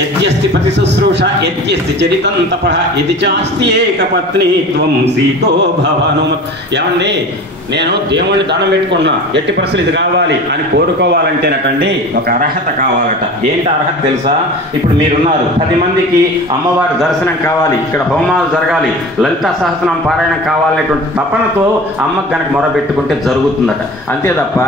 యద్యస్తి పతి శుశ్రూష యద్యస్తి చరితం తపః యది చాస్తి ఏకపత్నీత్వం సీతో భవను. ఏమండి, నేను దేవుణ్ణి దండం పెట్టుకున్నా, ఎట్టి పరిస్థితులు ఇది కావాలి అని కోరుకోవాలంటేనటండి ఒక అర్హత కావాలట. ఏంటి అర్హత తెలుసా? ఇప్పుడు మీరున్నారు, 10 మందికి అమ్మవారి దర్శనం కావాలి, ఇక్కడ హోమాలు జరగాలి, లలితా సహస్రనామ పారాయణం కావాలనేటువంటి తపనతో అమ్మకు కనుక మొరబెట్టుకుంటే జరుగుతుందట. అంతే తప్ప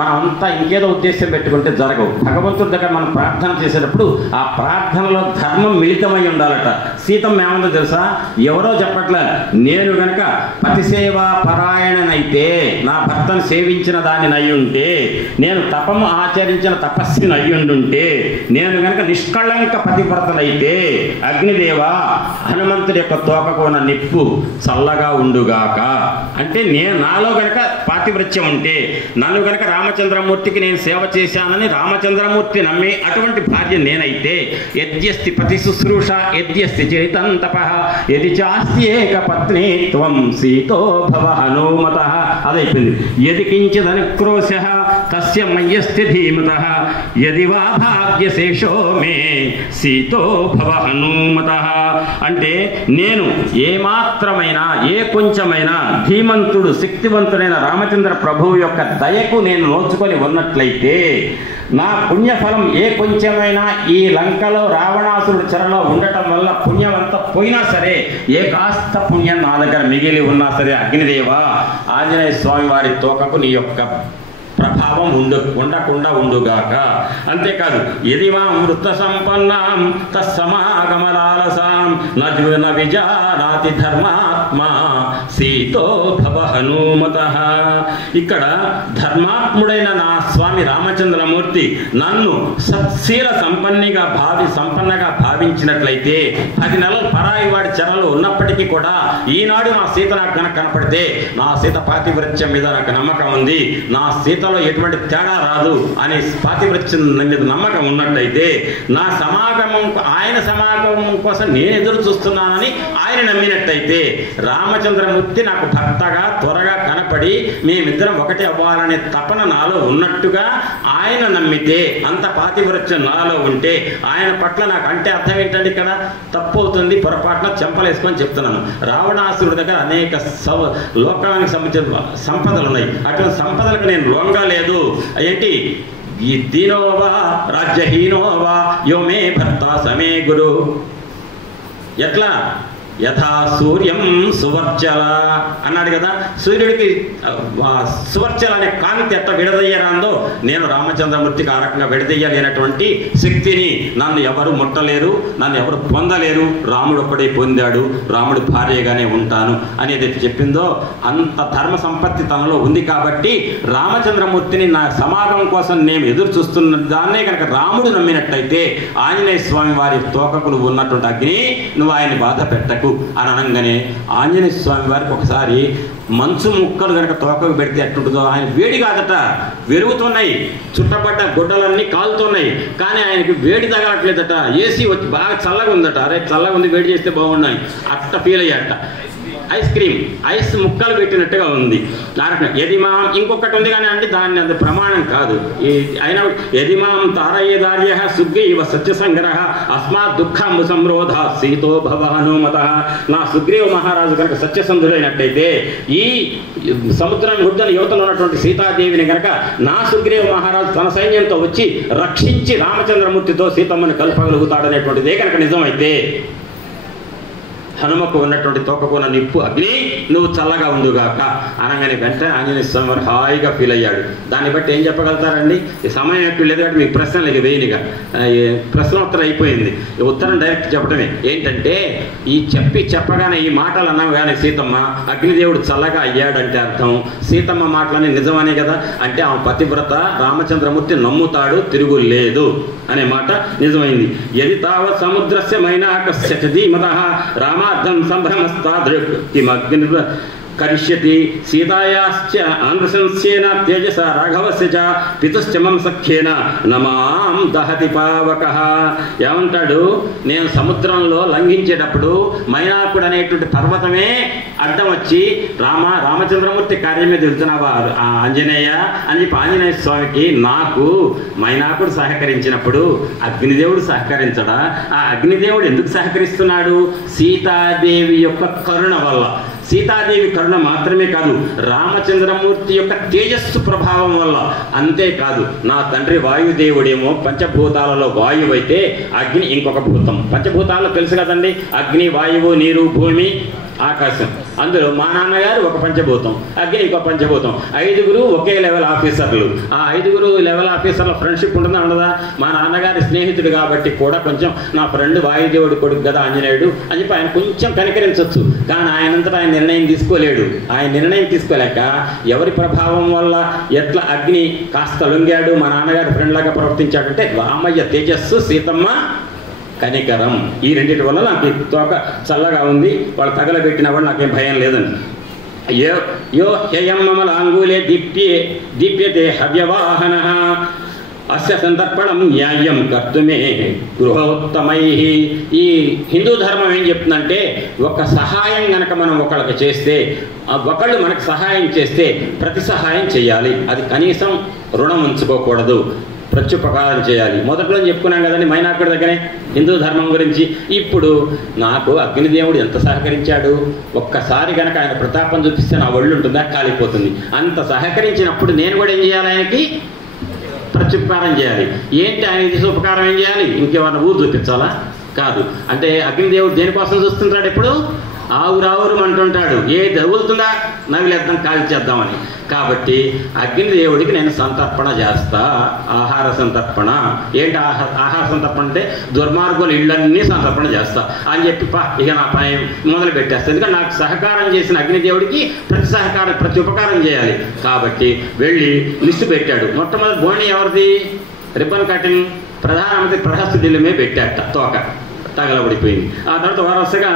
మనం అంతా ఇంకేదో ఉద్దేశం పెట్టుకుంటే జరగవు. భగవంతుడి దగ్గర మనం ప్రార్థన చేసేటప్పుడు ఆ ప్రార్థనలో ధర్మం మిళితమై ఉండాలట. సీతమ్మ ఏమందో తెలుసా? ఎవరో చెప్పట్లే, నేను గనక పతిసేవా పరాయణనైతే, నా భర్తను సేవించిన దానిని అయ్యుంటే, నేను తపము ఆచరించిన తపస్విని అయ్యుండుంటే, నేను గనక నిష్కళంక పతివ్రతనైతే, అగ్నిదేవ హనుమంతుడి యొక్క తోకకు ఉన్న నిప్పు చల్లగా ఉండుగాక. అంటే నాలో గనక పాతివ్రత్యం ఉంటే, నన్ను గనక రామచంద్రమూర్తికి నేను సేవ చేశానని రామచంద్రమూర్తి నమ్మి అటువంటి భార్య నేనైతే, యద్యస్తి పతి శుశ్రూష యద్యస్తి చరితం తపః యది చాస్తి ఏకపత్నీత్వం సీతో భవ హనుమతః. అదైపోయింది. యది కించిదనుక్రోశః తస్య మయ్యస్తి ధీమతః యది వా భాగ్యశేషో మే సీతో భవ హనుమతః. అంటే నేను ఏమాత్రమైనా ఏ కొంచెమైనా ధీమంతుడు శక్తివంతుడైన రామచంద్ర ప్రభువు యొక్క దయకు నేను నోచుకొని ఉన్నట్లయితే, నా పుణ్యఫలం ఏ కొంచెమైనా ఈ లంకలో రావణాసురుడు చెరలో ఉండటం వల్ల పుణ్యం అంతా పోయినా సరే, ఏ కాస్త పుణ్యం నా దగ్గర మిగిలి ఉన్నా సరే, అగ్నిదేవ ఆంజనేయ స్వామి వారి తోకకు నీ యొక్క ప్రభావం ఉండకుండా ఉండుగాక. అంతేకాదు, యది మాం వృత్త సంపన్నాం తస్సమాగమలాలసాం న విజానాతి ధర్మాత్మా సీతో భవ హనుమతః. ఇక్కడ ధర్మాత్ముడైన నా స్వామి రామచంద్రమూర్తి నన్ను సత్శీల సంపన్నగా భావించినట్లయితే, 10 నెలలు పరాయి వాడి చెరలో ఉన్నప్పటికీ కూడా ఈనాడు నా సీత నాకు కనుక కనపడితే, నా సీత పాతివ్రత్యం మీద నాకు నమ్మకం ఉంది, నా సీతలో ఎటువంటి తేడా రాదు అనే పాతివ్రత్యం మీద నమ్మకం ఉన్నట్లయితే, నా ఆయన సమాగమం కోసం నేను ఎదురు చూస్తున్నానని ఆయన నమ్మినట్టయితే, రామచంద్రమూర్తి నాకు భర్తగా త్వరగా కనపడి మేమిద్దరం ఒకటి అవ్వాలనే తపన నాలో ఉన్నట్టుగా ఆయన నమ్మితే, అంత పాతివ్రత్యం నాలో ఉంటే, ఆయన పట్ల నాకు అంటే అర్థం ఏంటంటే ఇక్కడ తప్పు అవుతుంది, పొరపాటున చెంపలేసుకొని చెప్తున్నాను. రావణాసురుడి దగ్గర అనేక లోకానికి సంబంధించిన సంపదలు ఉన్నాయి. అటువంటి సంపదలకు నేను లొంగలేదు. ఏంటి? ఈ దీనోవా రాజ్యహీనోవా యో మే భర్త సమే గురు. ఎట్లా? యథా సూర్యం సువర్చల అన్నాడు కదా. సూర్యుడికి సువర్చల అనే కాంతి ఎట్లా విడదయ్యరాందో, నేను రామచంద్రమూర్తికి ఆ రకంగా విడదయ్యలేనటువంటి శక్తిని నన్ను ఎవరు ముట్టలేరు, నన్ను ఎవరు పొందలేరు. రాముడు ఒక్కడే పొందాడు, రాముడి భార్యగానే ఉంటాను అనేది చెప్పిందో అంత ధర్మ సంపత్తి తనలో ఉంది. కాబట్టి రామచంద్రమూర్తిని నా సమాగమం కోసం నేను ఎదురు చూస్తున్న దాన్నే కనుక రాముడు నమ్మినట్టయితే, ఆంజనేయ స్వామి వారి తోకకు నువ్వు ఉన్నటువంటి అగ్ని, నువ్వు ఆయన్ని బాధ పెట్టకు అని అనగానే ఆంజనేయ స్వామి వారికి ఒకసారి మంచు ముక్కలు కనుక తోకకు పెడితే ఎట్టుంటుందో, ఆయన వేడి కాదట, వెరుగుతున్నాయి, చుట్టపడ్డ గుడ్డలన్నీ కాలుతున్నాయి, కానీ ఆయనకి వేడి తగలట్లేదట. ఏసీ వచ్చి బాగా చల్లగా ఉందట. అరే చల్లగా ఉంది, వేడి చేస్తే బాగున్నాయి అట్ట ఫీల్ అయ్యాట. ఐస్ ముక్కలు పెట్టినట్టుగా ఉంది. యదిమాం ఇంకొకటి ఉంది కానీ అంటే దాన్ని అది ప్రమాణం కాదు. అయినా యదిమాం తారయేదార్య సుగ్రీవ సత్యసంగ్రహ అస్మాత్ దుఃఖం సంరోధ సీతో భవ హనుమతః. నా సుగ్రీవ మహారాజు కనుక సత్యసంధుడైనట్టయితే, ఈ సముద్రం గుడ్డల యువతలో ఉన్నటువంటి సీతాదేవిని కనుక నా సుగ్రీవ మహారాజు తన సైన్యంతో వచ్చి రక్షించి రామచంద్రమూర్తితో సీతమ్మని కలపగలుగుతాడనేటువంటిదే కనుక నిజమైతే, హనుమకు ఉన్నటువంటి తోకకున్న నిప్పు అగ్ని నువ్వు చల్లగా ఉండుగాక అనగానే వెంటనే ఆంజనేయ స్వామి వారు హాయిగా ఫీల్ అయ్యాడు. దాన్ని బట్టి ఏం చెప్పగలుగుతారండి? సమయం ఎక్కువ లేదు కాబట్టి మీకు ప్రశ్నలు ఇక వేయనిగా ప్రశ్నోత్తరం అయిపోయింది. ఉత్తరం డైరెక్ట్ చెప్పడమే. ఏంటంటే ఈ చెప్పగానే ఈ మాటలు అన్నాం కానీ సీతమ్మ, అగ్నిదేవుడు చల్లగా అయ్యాడంటే అర్థం సీతమ్మ మాటలని నిజమనే కదా. అంటే ఆమె పతివ్రత, రామచంద్రమూర్తి నమ్ముతాడు, తిరుగు లేదు అనే మాట నిజమైంది. యది తావత్ సముద్రస్య మైనాకస్య ధీమతః రామార్థం సంభ్రమస్తాదృక్తిమగ్ని కరిష్యతి సీతాయాశ్చ ఆంధ్రశంస్యేన తేజస రాఘవస్య చ పితుశ్చ మమ సఖ్యేన నమాం దహతి పావకః. ఏమంటాడు, నేను సముద్రంలో లంఘించేటప్పుడు మైనాకుడు అనేటువంటి పర్వతమే అడ్డం వచ్చి రామచంద్రమూర్తి కార్యం మీద వెళ్తున్నావా ఆంజనేయ అని చెప్పి ఆంజనేయ స్వామికి నాకు మైనాకుడు సహకరించినప్పుడు అగ్నిదేవుడు సహకరించడా? ఆ అగ్నిదేవుడు ఎందుకు సహకరిస్తున్నాడు? సీతాదేవి యొక్క కరుణ వల్ల. సీతాదేవి కరుణ మాత్రమే కాదు, రామచంద్రమూర్తి యొక్క తేజస్సు ప్రభావం వల్ల. అంతేకాదు, నా తండ్రి వాయుదేవుడేమో పంచభూతాలలో వాయువు అయితే అగ్ని ఇంకొక భూతం. పంచభూతాల్లో తెలుసు కదండి, అగ్ని, వాయువు, నీరు, భూమి, ఆకాశం. అందులో మా నాన్నగారు ఒక పంచభూతం, అగ్ని ఇంకో పంచభూతం. 5గురు ఒకే లెవెల్ ఆఫీసర్లు. ఆ 5గురు లెవెల్ ఆఫీసర్ల ఫ్రెండ్షిప్ ఉంటుందా ఉండదా? మా నాన్నగారి స్నేహితుడు కాబట్టి కూడా కొంచెం నా ఫ్రెండ్ వాయుదేవుడు కొడుకు కదా ఆంజనేయుడు అని చెప్పి ఆయన కొంచెం కనికరించవచ్చు. కానీ ఆయనంతటా ఆయన నిర్ణయం తీసుకోలేడు. ఆయన నిర్ణయం తీసుకోలేక ఎవరి ప్రభావం వల్ల ఎట్లా అగ్ని కాస్త లొంగాడు, మా నాన్నగారి ఫ్రెండ్ లాగా ప్రవర్తించాడంటే రామయ్య తేజస్సు, సీతమ్మ కనికరం. ఈ రెండింటి వల్ల నాకు తోక చల్లగా ఉంది. వాళ్ళు తగలబెట్టిన వాళ్ళు నాకేం భయం లేదని. యో హ్యయం మమలాంగూలే దీప్యతే హవ్యవాహన అస్య సంతర్పణం న్యాయం కర్తుమే గృహోత్తమై. ఈ హిందూ ధర్మం ఏం చెప్తుందంటే, ఒక సహాయం గనక మనం ఒకళ్ళకి చేస్తే, ఒకళ్ళు మనకు సహాయం చేస్తే ప్రతి సహాయం చేయాలి. అది కనీసం రుణం ఉంచుకోకూడదు, ప్రత్యుపకారం చేయాలి. మొదట్లో చెప్పుకున్నాం కదండి మైనాకుడి దగ్గరే హిందూ ధర్మం గురించి. ఇప్పుడు నాకు అగ్నిదేవుడు ఎంత సహకరించాడు, ఒక్కసారి కనుక ఆయన ప్రతాపం చూపిస్తే నా ఒళ్ళు ఉంటుందా, కాలిపోతుంది. అంత సహకరించినప్పుడు నేను కూడా ఏం చేయాలి? ఆయనకి ప్రత్యుపకారం చేయాలి. ఏంటి ఆయన చేసే ఉపకారం ఏం చేయాలి? ఇంకేమన్నా ఊరు చూపించాలా? కాదు. అంటే అగ్నిదేవుడు దేనికోసం చూస్తుంటాడు? ఎప్పుడు ఆవురావురు అంటుంటాడు, ఏ తగులుతుందా నవిలేద్దాం, కాల్చేద్దామని. కాబట్టి అగ్నిదేవుడికి నేను సంతర్పణ చేస్తా, ఆహార సంతర్పణ. ఏంటి ఆహార సంతర్పణ అంటే? దుర్మార్గుల ఇళ్ళన్నీ సంతర్పణ చేస్తా అని చెప్పి ఇక నా పని మొదలు పెట్టేస్తా. ఎందుకంటే నాకు సహకారం చేసిన అగ్నిదేవుడికి ప్రతి ఉపకారం చేయాలి. కాబట్టి వెళ్ళి లిస్టు పెట్టాడు. మొట్టమొదటి బోణి ఎవరిది? రిబ్బన్ కటింగ్ ప్రధానమంత్రి ప్రహస్తు ఢిల్లీ పెట్టాట, తోక తగలబడిపోయింది. ఆ తర్వాత వరుసగా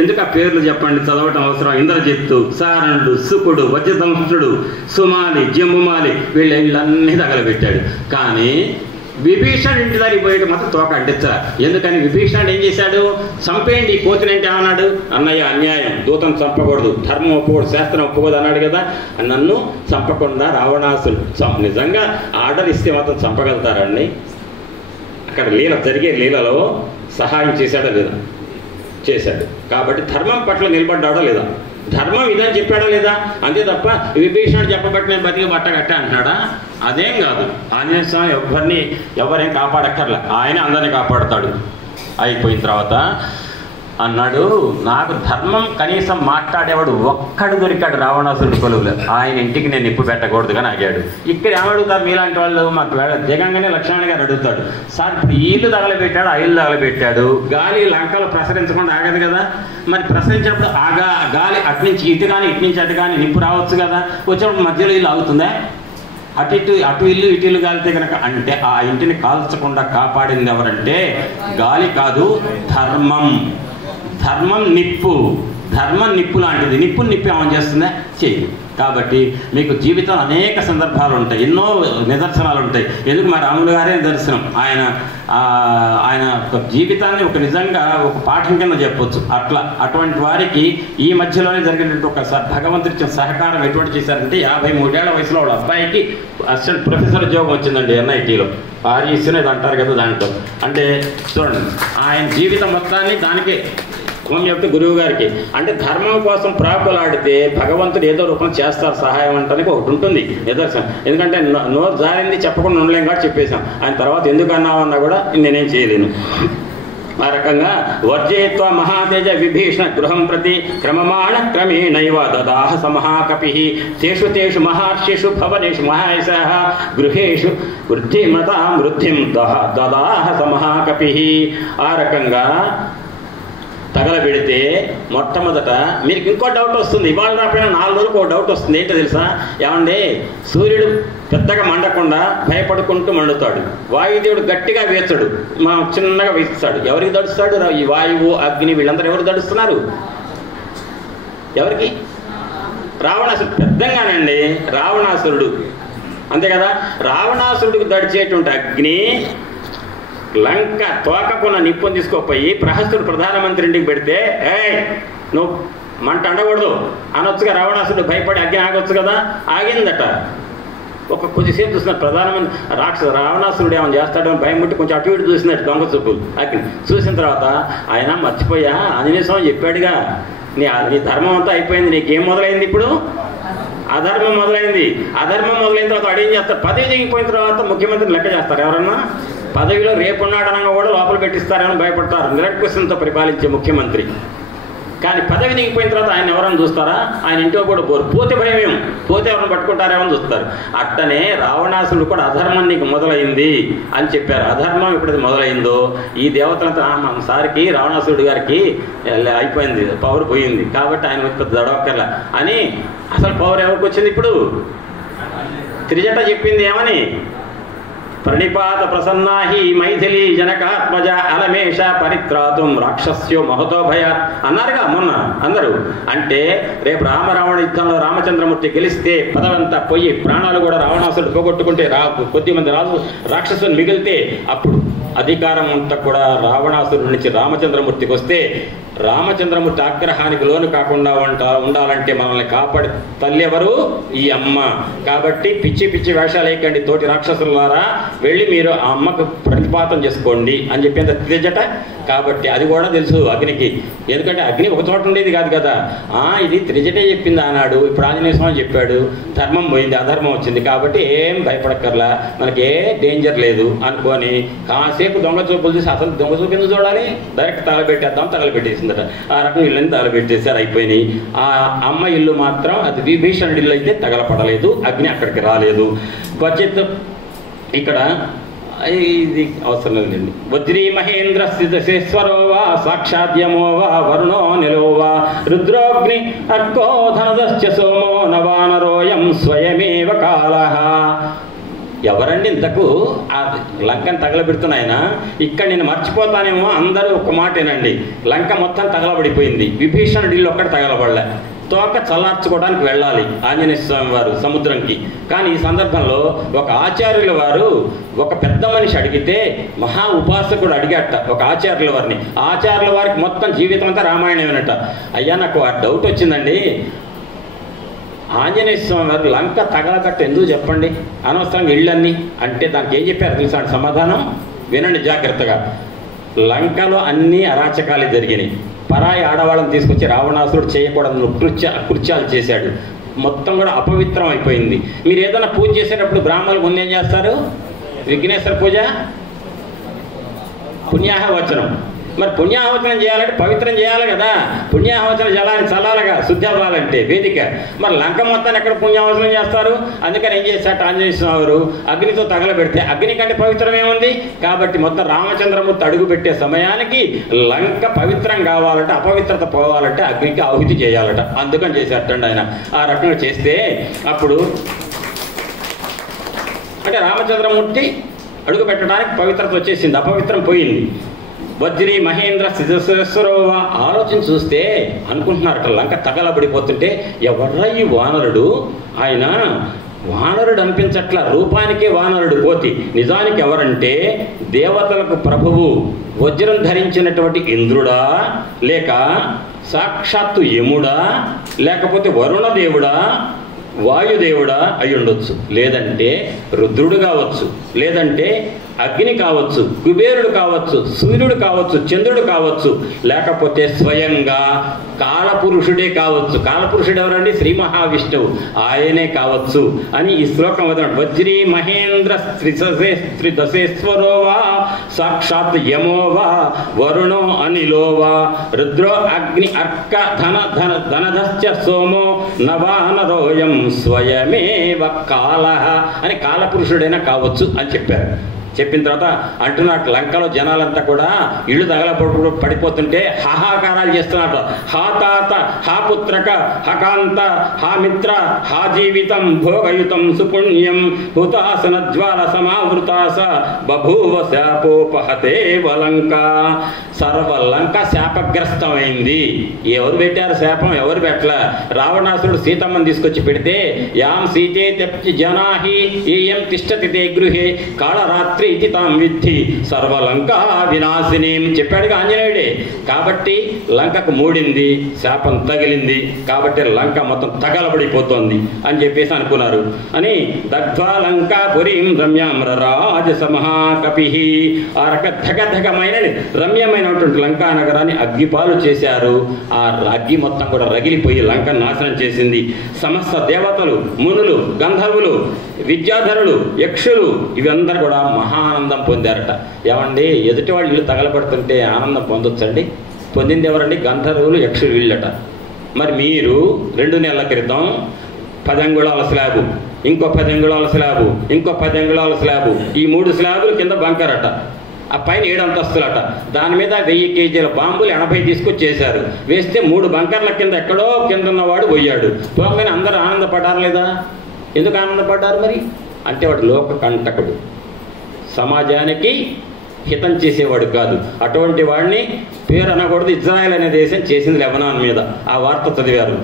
ఎందుకు ఆ పేర్లు చెప్పండి, చదవటం అవసరం. ఇంద్రజిత్తు, సారణుడు, శుకుడు, వజ్రదంశుడు, సుమాలి, జంబుమాలి వీళ్ళన్నీ తగలబెట్టాడు. కానీ విభీషణుడు ఇంటి దగ్గరికి పోయేట మాత్రం తోక అంటించారు. ఎందుకని? విభీషణుడు ఏం చేశాడు? చంపేయండి ఈ కోతినంటే ఏమన్నాడు? అన్నయ్య అన్యాయం, దూతను చంపకూడదు, ధర్మం ఒప్పుకోడు, శాస్త్రం ఒప్పుకోదు అన్నాడు కదా. నన్ను చంపకుండా రావణాసుడు నిజంగా ఆర్డర్ ఇస్తే మాత్రం చంపగలుగుతారండి. అక్కడ జరిగే లీలలో సహాయం చేశాడా లేదా? చేశాడు. కాబట్టి ధర్మం పట్ల నిలబడ్డాడో లేదా? ధర్మం ఇదని చెప్పాడా లేదా? అంతే తప్ప విభీషణుడు చెప్పబట్టి నేను బతికి బట్టగట్టా అంటున్నాడా? అదేం కాదు. ఆంజనేయ స్వామి ఎవరేం కాపాడక్కర్లే, ఆయన అందరినీ కాపాడుతాడు. అయిపోయిన తర్వాత అన్నాడు, నాకు ధర్మం కనీసం మాట్లాడేవాడు ఒక్కడు దొరికాడు రావణాసురుడి కొలువులో, ఆయన ఇంటికి నేను నిప్పు పెట్టకూడదుగా ఆగాడు. ఇక్కడ ఏమడుగుతారు మీలాంటి వాళ్ళు? మాకు దిగంగానే లక్ష్మణ గారు అడుగుతాడు, సార్ ఇప్పుడు ఈ ఇల్లు తగలబెట్టాడు, ఆ ఇల్లు తగలబెట్టాడు, గాలి లంకలు ప్రసరించకుండా ఆగదు కదా, మరి ప్రసరించినప్పుడు గాలి అట్నుంచి ఇటు కానీ ఇటు నుంచి అటు కానీ నిప్పు రావచ్చు కదా, వచ్చినప్పుడు మధ్యలో ఇల్లు ఆగుతుందా? అటు ఇల్లు ఇటు ఇల్లు కాలితే కనుక, అంటే ఆ ఇంటిని కాల్చకుండా కాపాడింది ఎవరంటే గాలి కాదు, ధర్మం. ధర్మం నిప్పు, ధర్మం నిప్పు లాంటిది. నిప్పు ఏమని చేస్తుందా? చేయదు. కాబట్టి మీకు జీవితం అనేక సందర్భాలు ఉంటాయి, ఎన్నో నిదర్శనాలు ఉంటాయి. ఎందుకు మా రాములు గారే నిదర్శనం. ఆయన జీవితాన్ని ఒక నిజంగా ఒక పాఠం కింద చెప్పొచ్చు. అటువంటి వారికి ఈ మధ్యలోనే జరిగినటువంటి ఒక భగవంతుడి ఇచ్చిన సహకారం ఎటువంటి చేశారంటే, 53 ఏళ్ల వయసులో వాళ్ళ అబ్బాయికి అసిస్టెంట్ ప్రొఫెసర్ ఉద్యోగం వచ్చిందండి NITలో. REC అంటారు కదా దాంట్లో. అంటే చూడండి, ఆయన జీవితం మొత్తాన్ని దానికే చెప్తే గురువు గారికి. అంటే ధర్మం కోసం ప్రాకులాడితే భగవంతుడు ఏదో రూపం చేస్తారు, సహాయం అంటానికి ఒకటి ఉంటుంది నిదర్శనం. ఎందుకంటే నోరు జారింది చెప్పకుండా ఉండలేం కాబట్టి చెప్పేశాం. ఆయన తర్వాత ఎందుకన్నామన్నా కూడా నేనేం చేయలేను. ఆ రకంగా వర్జయిత్వా మహాతేజ విభీషణ గృహం ప్రతి క్రమమాణ క్రమేణైవ దదాహ సమహాకపి తేషు తేషు మహర్షిషు భవనేషు మహాయశః గృహేషు వృద్ధిమతాం వృద్ధిం దదాహ సమహాకపి. ఆ రకంగా తగలబెడితే మొట్టమొదట మీకు ఇంకో డౌట్ వస్తుంది. ఇవాళ రాకపోయినా 4 రోజులకు ఒక డౌట్ వస్తుంది. ఏంటో తెలుసా? ఏమండి, సూర్యుడు పెద్దగా మండకుండా భయపడుకుంటూ మండుతాడు, వాయుదేవుడు గట్టిగా వేస్తాడు, చిన్నగా వేస్తాడు. ఎవరికి దడుస్తాడు? ఈ వాయువు, అగ్ని వీళ్ళందరూ ఎవరు దడుస్తున్నారు? ఎవరికి? రావణాసురుడు పెద్దంగానండి, రావణాసురుడు అంతే కదా. రావణాసురుడికి దడిచేటువంటి అగ్ని లంక తోకకున్న నిప్పుని తీసుకోపోయి ప్రహస్తుడు ప్రధానమంత్రి ఇంటికి పెడితే నువ్వు మంట అండకూడదు అనొచ్చుగా. రావణాసురుడు భయపడి అగ్ని ఆగొచ్చు కదా, ఆగిందట. ఒక కొద్దిసేపు చూస్తున్నారు ప్రధానమంత్రి రావణాసురుడు ఏమైనా చేస్తాడని భయం పుట్టి కొంచెం అటు ఇటు చూసినట్టు దొంగ చూపులు అగ్ని చూసిన తర్వాత ఆయన మర్చిపోయా ఆంజనేయ స్వామి చెప్పాడుగా, నీ ధర్మం అంతా అయిపోయింది, నీకేం మొదలైంది ఇప్పుడు? అధర్మం మొదలైంది. అధర్మం మొదలైన తర్వాత అడిగి చేస్తారు. పదవి దిగిపోయిన తర్వాత ముఖ్యమంత్రిని లెక్క చేస్తారు ఎవరన్నా? పదవిలో రేపున్నాడనగా కూడా లోపల పెట్టిస్తారని భయపడతారు నిరంకుశంతో పరిపాలించే ముఖ్యమంత్రి. కానీ పదవి దిగిపోయిన తర్వాత ఆయన ఎవరైనా చూస్తారా? ఆయన ఇంట్లో కూడా పోరు. పోతే భయమేం, పోతే ఎవరైనా పట్టుకుంటారేమని చూస్తారు. అట్టనే రావణాసురుడు కూడా అధర్మం నీకు మొదలైంది అని చెప్పారు. అధర్మం ఎప్పుడైతే మొదలైందో ఈ దేవతలతో మన సారికి రావణాసురుడు గారికి అయిపోయింది, పవర్ పోయింది కాబట్టి ఆయన పెద్ద దడవక్కర్లా అని. అసలు పవర్ ఎవరికి వచ్చింది ఇప్పుడు? త్రిజట చెప్పింది ఏమని? ప్రణిపాత ప్రసన్నాహి మైథిలి జనకాత్మజ అలమేష పరిత్రాతుం రాక్షస్యో మహతో భయాత్ అన్నారుగా మొన్న అందరూ. అంటే రేపు రామరావణ యుద్ధంలో రామచంద్రమూర్తి గెలిస్తే పదవంతా పోయి ప్రాణాలు కూడా రావణాసురుడు పోగొట్టుకుంటే కొద్దిమంది రాక్షసులు మిగిలితే అప్పుడు అధికారం అంతా కూడా రావణాసురుడి నుంచి రామచంద్రమూర్తికి వస్తే రామచంద్రమూర్తి ఆగ్రహానికి లోను కాకుండా ఉండాలంటే మనల్ని కాపాడి తల్లి ఎవరు? ఈ అమ్మ. కాబట్టి పిచ్చి పిచ్చి వేషాలు వేయకండి తోటి రాక్షసులారా, వెళ్ళి మీరు ఆ అమ్మకు ప్రతిపాతం చేసుకోండి అని చెప్పేంత తెజట. కాబట్టి అది కూడా తెలుసు అగ్నికి, ఎందుకంటే అగ్ని ఒక చోట ఉండేది కాదు కదా. ఇది త్రిజటే చెప్పింది ఆనాడు, ఇప్పుడు ఆంజనేయ స్వామి చెప్పాడు. ధర్మం పోయింది, అధర్మం వచ్చింది కాబట్టి ఏం భయపడక్కర్లా, మనకి ఏ డేంజర్ లేదు అనుకొని కాసేపు దొంగ చూపులు చూసి అసలు దొంగ చూపు ఎందుకు చూడాలి, డైరెక్ట్ తగలబెట్టేద్దాం, తగలబెట్టేసిందట. ఆ రకం ఇళ్ళని తగలబెట్టేశారు, అయిపోయినాయి. ఆ అమ్మ ఇల్లు మాత్రం అది విభీషణుడి ఇల్లు అయితే తగలపడలేదు, అగ్ని అక్కడికి రాలేదు. క్వచిత్ ఇక్కడ ఇది అవసరం లేదండి. వజ్రీ మహేంద్ర స్థితేశ్వరో వా సాక్షాద్యమో వా వరుణో నిలో వా రుద్రోగ్ని అర్కో ధనదశ్చ సోమో నవానరోయం స్వయమేవ కాలః. ఎవరండి ఇంతకు ఆ లంకను తగలబెడుతున్నాయన? ఇక్కడ నేను మర్చిపోతానేమో, అందరూ ఒక్క మాటేనండి. లంక మొత్తం తగలబడిపోయింది, విభీషణుడి ఇల్లు ఒక్కటి తగలబడలే. తోక చల్లార్చుకోవడానికి వెళ్ళాలి ఆంజనేయ స్వామి వారు సముద్రంకి. కానీ ఈ సందర్భంలో ఒక ఆచార్యుల వారు ఒక పెద్ద మనిషి అడిగితే, మహా ఉపాసకుడు అడిగాట ఒక ఆచార్యుల వారిని. ఆచార్యుల వారికి మొత్తం జీవితం అంతా రామాయణమేనట. అయ్యా నాకు ఆ డౌట్ వచ్చిందండి, ఆంజనేయ స్వామి వారు లంక తగలకట్ట ఎందుకు చెప్పండి, అనవసరంగా ఇళ్ళన్నీ అంటే దానికి ఏం చెప్పారు తెలుసా సమాధానం? వినండి జాగ్రత్తగా. లంకలో అన్ని అరాచకాలు జరిగినాయి. పరాయి ఆడవాళ్ళని తీసుకొచ్చి రావణాసురుడు చేయకూడదు కృత్యాలు చేశాడు. మొత్తం కూడా అపవిత్రం అయిపోయింది. మీరు ఏదైనా పూజ చేసేటప్పుడు బ్రాహ్మణులు ముందు ఏం చేస్తారు? విఘ్నేశ్వర పూజ, పుణ్యాహవచనం. మరి పుణ్యాహవచనం చేయాలంటే పవిత్రం చేయాలి కదా. పుణ్యాహవచన జలాన్ని చల్లాలగా, శుద్ధి అవ్వాలంటే వేదిక. మరి లంక మొత్తాన్ని ఎక్కడ పుణ్యాహవచనం చేస్తారు? అందుకని ఏం చేశాట ఆంజనేయ స్వామి వారు? అగ్నితో తగలబెడితే అగ్ని కంటే పవిత్రం ఏముంది? కాబట్టి మొత్తం రామచంద్రమూర్తి అడుగు పెట్టే సమయానికి లంక పవిత్రం కావాలంటే, అపవిత్రత పోవాలంటే అగ్నికి ఆహుతి చేయాలట. అందుకని చేసేటండి ఆయన. ఆ రకంగా చేస్తే అప్పుడు అంటే రామచంద్రమూర్తి అడుగు పెట్టడానికి పవిత్రత వచ్చేసింది, అపవిత్రం పోయింది. వజ్రీ మహేంద్ర స్థితేశ్వరోవా. ఆలోచన చూస్తే అనుకుంటున్నారట లంక తగలబడిపోతుంటే ఎవర్రా ఈ వానరుడు? ఆయన వానరుడు అనిపించట్ల, రూపానికే వానరుడు కోతి. నిజానికి ఎవరంటే దేవతలకు ప్రభువు, వజ్రం ధరించినటువంటి ఇంద్రుడా, లేక సాక్షాత్తు యముడా, లేకపోతే వరుణదేవుడా, వాయుదేవుడా అయి ఉండొచ్చు, లేదంటే రుద్రుడు కావచ్చు, లేదంటే అగ్ని కావచ్చు, కుబేరుడు కావచ్చు, సూర్యుడు కావచ్చు, చంద్రుడు కావచ్చు, లేకపోతే స్వయంగా కాలపురుషుడే కావచ్చు. కాలపురుషుడు ఎవరండి? శ్రీ మహావిష్ణువు, ఆయనే కావచ్చు అని ఈ శ్లోకం వదలండి. వజ్రీ మహేంద్ర త్రిదశేశ్వరోవా సాక్షాత్ యమోవా వరుణో అనిలోవా రుద్రో అగ్ని అర్క ధనధశ్చ సోమో నవానరోయం స్వయమేవ కాలః అని కాలపురుషుడైనా కావచ్చు అని చెప్పారు. చెప్పిన తర్వాత అంటున్నట్టు లంకలో జనాలంతా కూడా ఇళ్ళు తగలపడు పడిపోతుంటే హాహాకారాలు చేస్తున్నట్టు. హా తాత, హా పుత్రక, హకాంత, హా మిత్ర, హా జీవితం భోగయుతం సుపుణ్యం హుతాసన జ్వాల సమావృతాస బభూవ శాపోపహతేవ లంక. సర్వలంక శాపగ్రస్తమైంది. ఎవరు పెట్టారు శాపం? ఎవరు పెట్టలా. రావణాసురుడు సీతమ్మని తీసుకొచ్చి పెడితే యాం సీతే తెప్తి జనాహి ఏయం తిష్టతి తే గృహే కాళరాత్రి ఇది తాం విద్ధి సర్వలంకా వినాశిని చెప్పాడుగా ఆంజనేయుడే. కాబట్టి లంకకు మూడింది, శాపం తగిలింది, కాబట్టి లంక మొత్తం తగలబడిపోతోంది అని చెప్పేసి అనుకున్నారు. అని దగ్ధ్వా లంకా పురీం రమ్యాం రాజస మహాకపి. ఆ రక ధగధగమైన రమ్యమైనటువంటి లంకా నగరాన్ని అగ్గిపాలు చేశారు. ఆ అగ్గి మొత్తం కూడా రగిలిపోయి లంక నాశనం చేసింది. సమస్త దేవతలు, మునులు, గంధర్వులు, విద్యాధరులు, యక్షులు ఇవందరూ కూడా మహానందం పొందారట. ఏమండి, ఎదుటి వాళ్ళు ఇల్లు తగలబడుతుంటే ఆనందం పొందొచ్చండి? పొందింది ఎవరండి? గంధర్వులు, యక్షులు వీళ్ళట. మరి మీరు 2 నెలల క్రితం 10 అంగుళాల స్లాబు, ఇంకో 10 అంగుళాల స్లాబు, ఇంకో 10 అంగుళాల స్లాబు, ఈ 3 స్లాబులు కింద బంకరట. ఆ పైన 7 అంతస్తులట. దాని మీద 1000 కేజీల బాంబులు 80 తీసుకొచ్చి చేశారు. వేస్తే 3 బంకర్ల కింద ఎక్కడో కింద ఉన్నవాడు పోయాడు. పోగానే అందరూ ఆనందపడ్డారు లేదా? ఎందుకు ఆనందపడ్డారు మరి? అంటే వాడు లోక కంటకుడు, సమాజానికి హితం చేసేవాడు కాదు. అటువంటి వాడిని పేరు అనకూడదు. ఇజ్రాయెల్ అనే దేశం చేసింది లెబనాన్ మీద. ఆ వార్త చదివారు.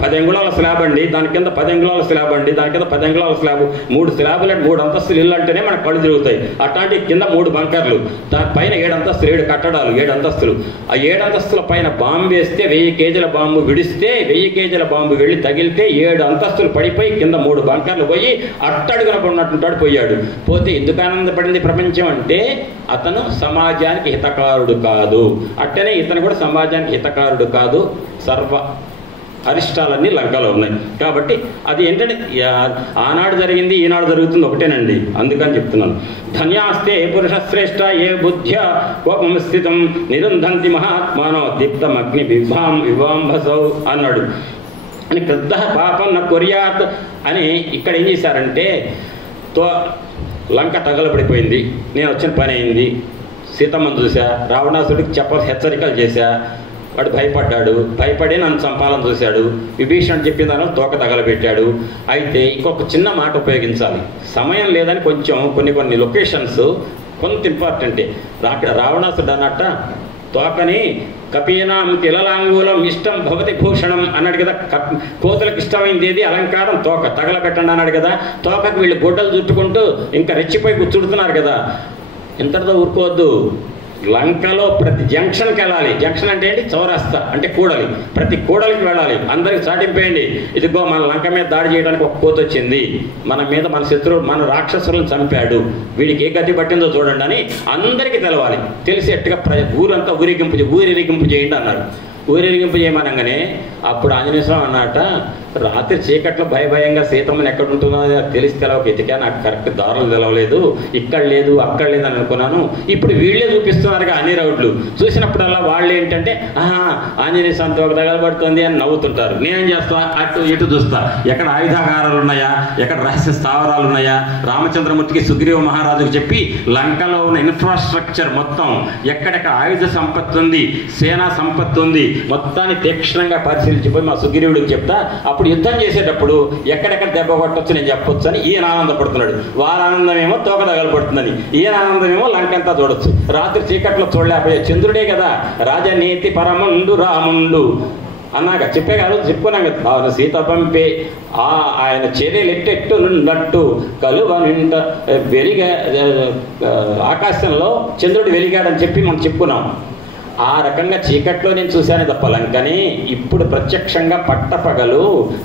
10 అంగుళాల స్లాబ్ అండి, దాని కింద 10 అంగుళాల స్లాబ్ అండి, దాని కింద 10 అంగుళాల స్లాబ్, 3 స్లాబులు అంటే 3 అంతస్తులు ఇల్లు అంటేనే మనకు కళ్ళు తిరుగుతాయి. అట్లాంటి కింద 3 బంకర్లు, దాని పైన 7 అంతస్తులు, 7 కట్టడాలు, 7 అంతస్తులు. ఆ 7 అంతస్తుల పైన బాంబు వేస్తే 1000 కేజీల బాంబు విడిస్తే 1000 కేజీల బాంబు వెళ్ళి తగిలితే 7 అంతస్తులు పడిపోయి కింద 3 బంకర్లు పోయి అట్టడుగున పడినట్టుంటాడు పోయాడు. పోతే ఎందుకు ఆనందపడింది ప్రపంచం అంటే అతను సమాజానికి హితకారుడు కాదు. అట్టనే ఇతను కూడా సమాజానికి హితకారుడు కాదు. సర్వ అరిష్టాలన్నీ లంకలో ఉన్నాయి. కాబట్టి అది ఏంటంటే ఆనాడు జరిగింది, ఈనాడు జరుగుతుంది ఒకటేనండి. అందుకని చెప్తున్నాను. ధన్యాస్తే పురుషశ్రేష్ఠ ఏ బుద్ధ్య కోపం స్థితం నిరుంధంతి మహాత్మానో దీప్తం అగ్ని వివాంభసౌ అన్నాడు. అని పెద్ద పాపం నా కొరియాత్ అని ఇక్కడ ఏం చేశారంటే లంక తగలబడిపోయింది. నేను వచ్చిన పని అయింది. సీతమ్మను చూసా, రావణాసుడికి హెచ్చరికలు చేశా. వాడు భయపడ్డాడు. భయపడి నన్ను చంపాలని చూశాడు. విభీషణుడు చెప్పిన దానిలో తోక తగలబెట్టాడు. అయితే ఇంకొక చిన్న మాట ఉపయోగించాలి. సమయం లేదని కొంచెం కొన్ని లొకేషన్స్ కొంత ఇంపార్టెంటే. అక్కడ రావణాసుడు అన్నట్ట తోకని కపీనాం తిలలాంగూలం ఇష్టం భవతి భూషణం అన్నాడు కదా. కోతులకు ఇష్టమైంది ఏది? అలంకారం. తోక తగలబెట్టండి అన్నాడు కదా. తోకకు వీళ్ళు గుడ్డలు చుట్టుకుంటూ ఇంకా రెచ్చిపోయి కూర్చుడుతున్నారు కదా. ఇంతటితో ఊరుకోవద్దు. లంకలో ప్రతి జంక్షన్కి వెళ్ళాలి. జంక్షన్ అంటే ఏంటి? చౌరస్తా అంటే కూడలి. ప్రతి కూడలికి వెళ్ళాలి. అందరికి చాటింపేయండి. ఇదిగో మన లంక మీద దాడి చేయడానికి ఒక కోత వచ్చింది, మన మీద మన శత్రువు మన రాక్షసులను చంపాడు, వీడికి ఏ గతి పట్టిందో చూడండి అని అందరికీ తెలవాలి. తెలిసేట్టుగా ఊరంతా ఊరిరిగింపు చేయండి అన్నారు. ఊరిరిగింపు చేయమనగానే అప్పుడు ఆంజనేయ స్వామి అన్నట, రాత్రి చీకట్లో భయంగా సీతమ్మని ఎక్కడ ఉంటుందో తెలిసి తెలవక ఎతికా, నాకు కరెక్ట్ దారులు తెలవలేదు, ఇక్కడ లేదు అక్కడ లేదు అని అనుకున్నాను. ఇప్పుడు వీళ్ళే చూపిస్తున్నారుగా అన్ని రౌడ్లు. చూసినప్పుడల్లా వాళ్ళు ఏంటంటే ఆంజనేయ స్వామి తోక తగలబడుతుంది అని నవ్వుతుంటారు. నేనేం చేస్తా? అటు ఇటు చూస్తా. ఎక్కడ ఆయుధాగారాలు ఉన్నాయా, ఎక్కడ రహస్య స్థావరాలు ఉన్నాయా, రామచంద్రమూర్తికి సుగ్రీవ మహారాజుకు చెప్పి లంకలో ఉన్న ఇన్ఫ్రాస్ట్రక్చర్ మొత్తం ఎక్కడెక్కడ ఆయుధ సంపత్తి ఉంది, సేనా సంపత్తి ఉంది, మొత్తాన్ని తీక్షణంగా పరిశీలించిపోయి మా సుగ్రీవుడికి చెప్తా. అప్పుడు యుద్ధం చేసేటప్పుడు ఎక్కడెక్కడ దెబ్బ కొట్టొచ్చు నేను చెప్పొచ్చు అని ఈయన ఆనందపడుతున్నాడు. వారి ఆనందమేమో తోక తగలబడుతుందని, ఈయన ఆనందమేమో లంకంతా చూడొచ్చు. రాత్రి చీకట్లో చూడలేకపోయే చంద్రుడే కదా రాజనీతి పరమండు రాముండు అన్నాక చెప్పేగారు చెప్పుకున్నాం కదా. సీత పంపే ఆయన చర్యలు ఎట్టెట్టున్నట్టు కలువ నింట వెలిగా ఆకాశంలో చంద్రుడు వెలిగాడని చెప్పి మనం చెప్పుకున్నాం. ఆ రకంగా చీకట్లో నేను చూశాను తప్ప లంకని. ఇప్పుడు ప్రత్యక్షంగా పట్టపగలు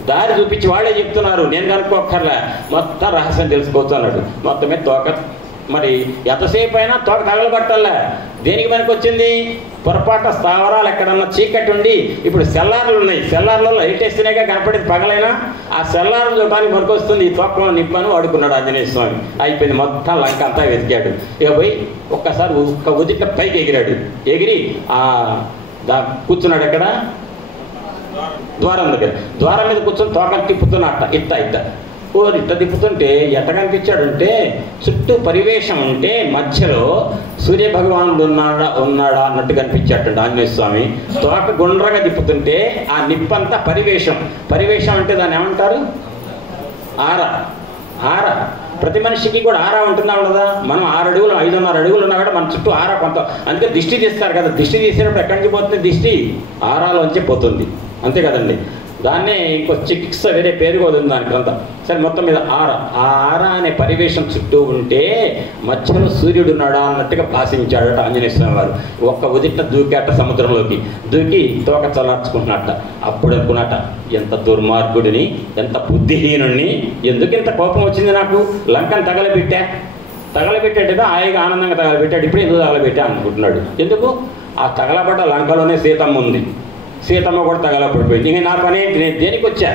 దారి చూపించి వాళ్ళే చెప్తున్నారు, నేను కనుక్కోక్కర్లే, మొత్తం రహస్యం తెలుసుకోవచ్చు అన్నాడు. మొత్తమే తోక మరి ఎంతసేపు అయినా తోక తగలబట్టలే. దేనికి మనకు వచ్చింది? పొరపాటు స్థావరాలు ఎక్కడన్నా చీకటి ఉండి ఇప్పుడు సెల్లార్లు ఉన్నాయి, సెల్లార్లలో లైట్ వేస్తేనేగా కనపడేది పగలైనా. ఆ సెల్లార్లు చూడడానికి మనకు వస్తుంది. ఈ తోక నిప్పను వాడుకున్నాడు ఆంజనేయ స్వామి. అయిపోయింది. మొత్తం లంక అంతా వెతికాడు. ఇక పోయి ఒక్కసారి ఒక్క ఉదిట్ల పైకి ఎగిరాడు. ఎగిరి కూర్చున్నాడు. ఎక్కడ? ద్వారం దగ్గర. ద్వారం మీద కూర్చొని తోకలు తిప్పుతున్నట్ట ఇట్ట ఓ ఇట్ట తిప్పుతుంటే ఎట్ట కనిపించాడంటే చుట్టూ పరివేషం ఉంటే మధ్యలో సూర్యభగవానుడు ఉన్నాడా అన్నట్టు కనిపించాడు ఆంజనేయ స్వామి. తోక గుండ్రగా తిప్పుతుంటే ఆ నిప్పంతా పరివేషం అంటే దాన్ని ఏమంటారు? ఆర. ప్రతి మనిషికి కూడా ఆరా ఉంటుందా ఉండదా? మనం 6 అడుగులు 5.5 అడుగులు ఉన్నా కూడా మన చుట్టూ ఆరా కొంత, అందుకే దిష్టి తీస్తారు కదా, దిష్టి తీసేటప్పుడు ఎక్కడి నుంచి పోతుంది? దిష్టి ఆరాలోంచి పోతుంది, అంతే కదండి. దాన్నే ఇంకో చికిత్స వేరే పేరు కూడా ఉంది దానికి అంతా. సరే, మొత్తం మీద ఆర అనే పరివేషం చుట్టూ ఉంటే మధ్యలో సూర్యుడు ఉన్నాడా అన్నట్టుగా భాషించాడట ఆంజనేయ స్వామి వారు. ఒక్క ఉదిట దూకాట సముద్రంలోకి, దూకి తోక చల్లార్చుకుంటున్నట్ట. అప్పుడు అనుకున్నట, ఎంత దుర్మార్గుడిని, ఎంత బుద్ధిహీనుడిని, ఎందుకు ఇంత కోపం వచ్చింది నాకు? లంకను తగలబెట్టాడుగా, హాయిగా ఆనందంగా తగలబెట్టాడు, ఇప్పుడు ఎందుకు తగలబెట్టా అనుకుంటున్నాడు. ఎందుకు? ఆ తగలబడ్డ లంకలోనే సీతమ్మ ఉంది, సీతమ్మ కూడా తగలబడిపోయింది. ఇంక నా పని ఏంటి? నేను దేనికి వచ్చా?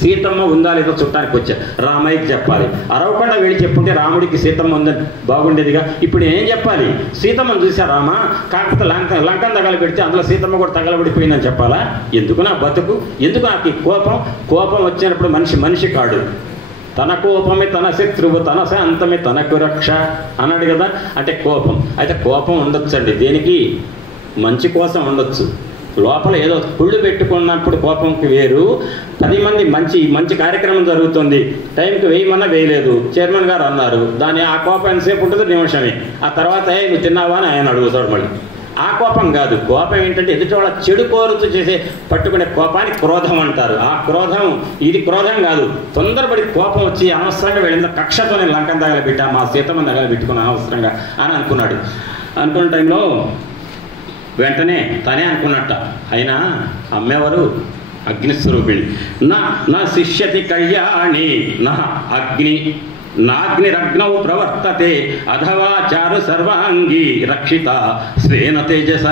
సీతమ్మ ఉందా లేదా చుట్టానికి వచ్చా, రామయ్యకి చెప్పాలి. అరవకుండా వెళ్ళి చెప్పుంటే రాముడికి సీతమ్మ ఉందని బాగుండేదిగా. ఇప్పుడు ఏం చెప్పాలి? సీతమ్మను చూసా రామ, కాకపోతే లంకను తగలబెడితే అందులో సీతమ్మ కూడా తగలబడిపోయిందని చెప్పాలా? ఎందుకు నా బతుకు? ఎందుకు నాకు కోపం వచ్చినప్పుడు మనిషి కాడు. తన కోపమే తన శత్రువు, తన శాంతమే తనకు రక్ష అన్నాడు కదా. అంటే కోపం, అయితే కోపం ఉండొచ్చండి, దేనికి? మంచి కోసం ఉండొచ్చు. లోపల ఏదో కుళ్ళు పెట్టుకున్నప్పుడు కోపంకి వేరు. 10 మంది మంచి కార్యక్రమం జరుగుతుంది, టైంకి వేయమన్నా వేయలేదు, చైర్మన్ గారు అన్నారు, ఆ కోపం ఎంతసేపు ఉంటుంది? నిమిషమే. ఆ తర్వాత నువ్వు తిన్నావా అని ఆయన అడుగుతాడు మళ్ళీ. ఆ కోపం కాదు. కోపం ఏంటంటే ఎదుటివాళ్ళ చెడు కోరుతూ పట్టుకునే కోపాన్ని క్రోధం అంటారు. ఆ క్రోధం, ఇది క్రోధం కాదు. తొందరపడి కోపం వచ్చి అనవసరంగా వెళ్ళిన కక్షతో నేను లంకను తగలబెట్టా, మా సీతమ్మని తగలబెట్టుకున్నాను అనవసరంగా అని అనుకున్నాడు. అనుకున్న టైంలో వెంటనే తనే అనుకున్నట్ట, అయినా అమ్మేవారు అగ్నిస్వరూపిణి. నా శిష్యతి కళ్యాణి నాగ్నిరగ్నౌ ప్రవర్తతే అథవా చారు సర్వాంగి రక్షిత స్వేన తేజస.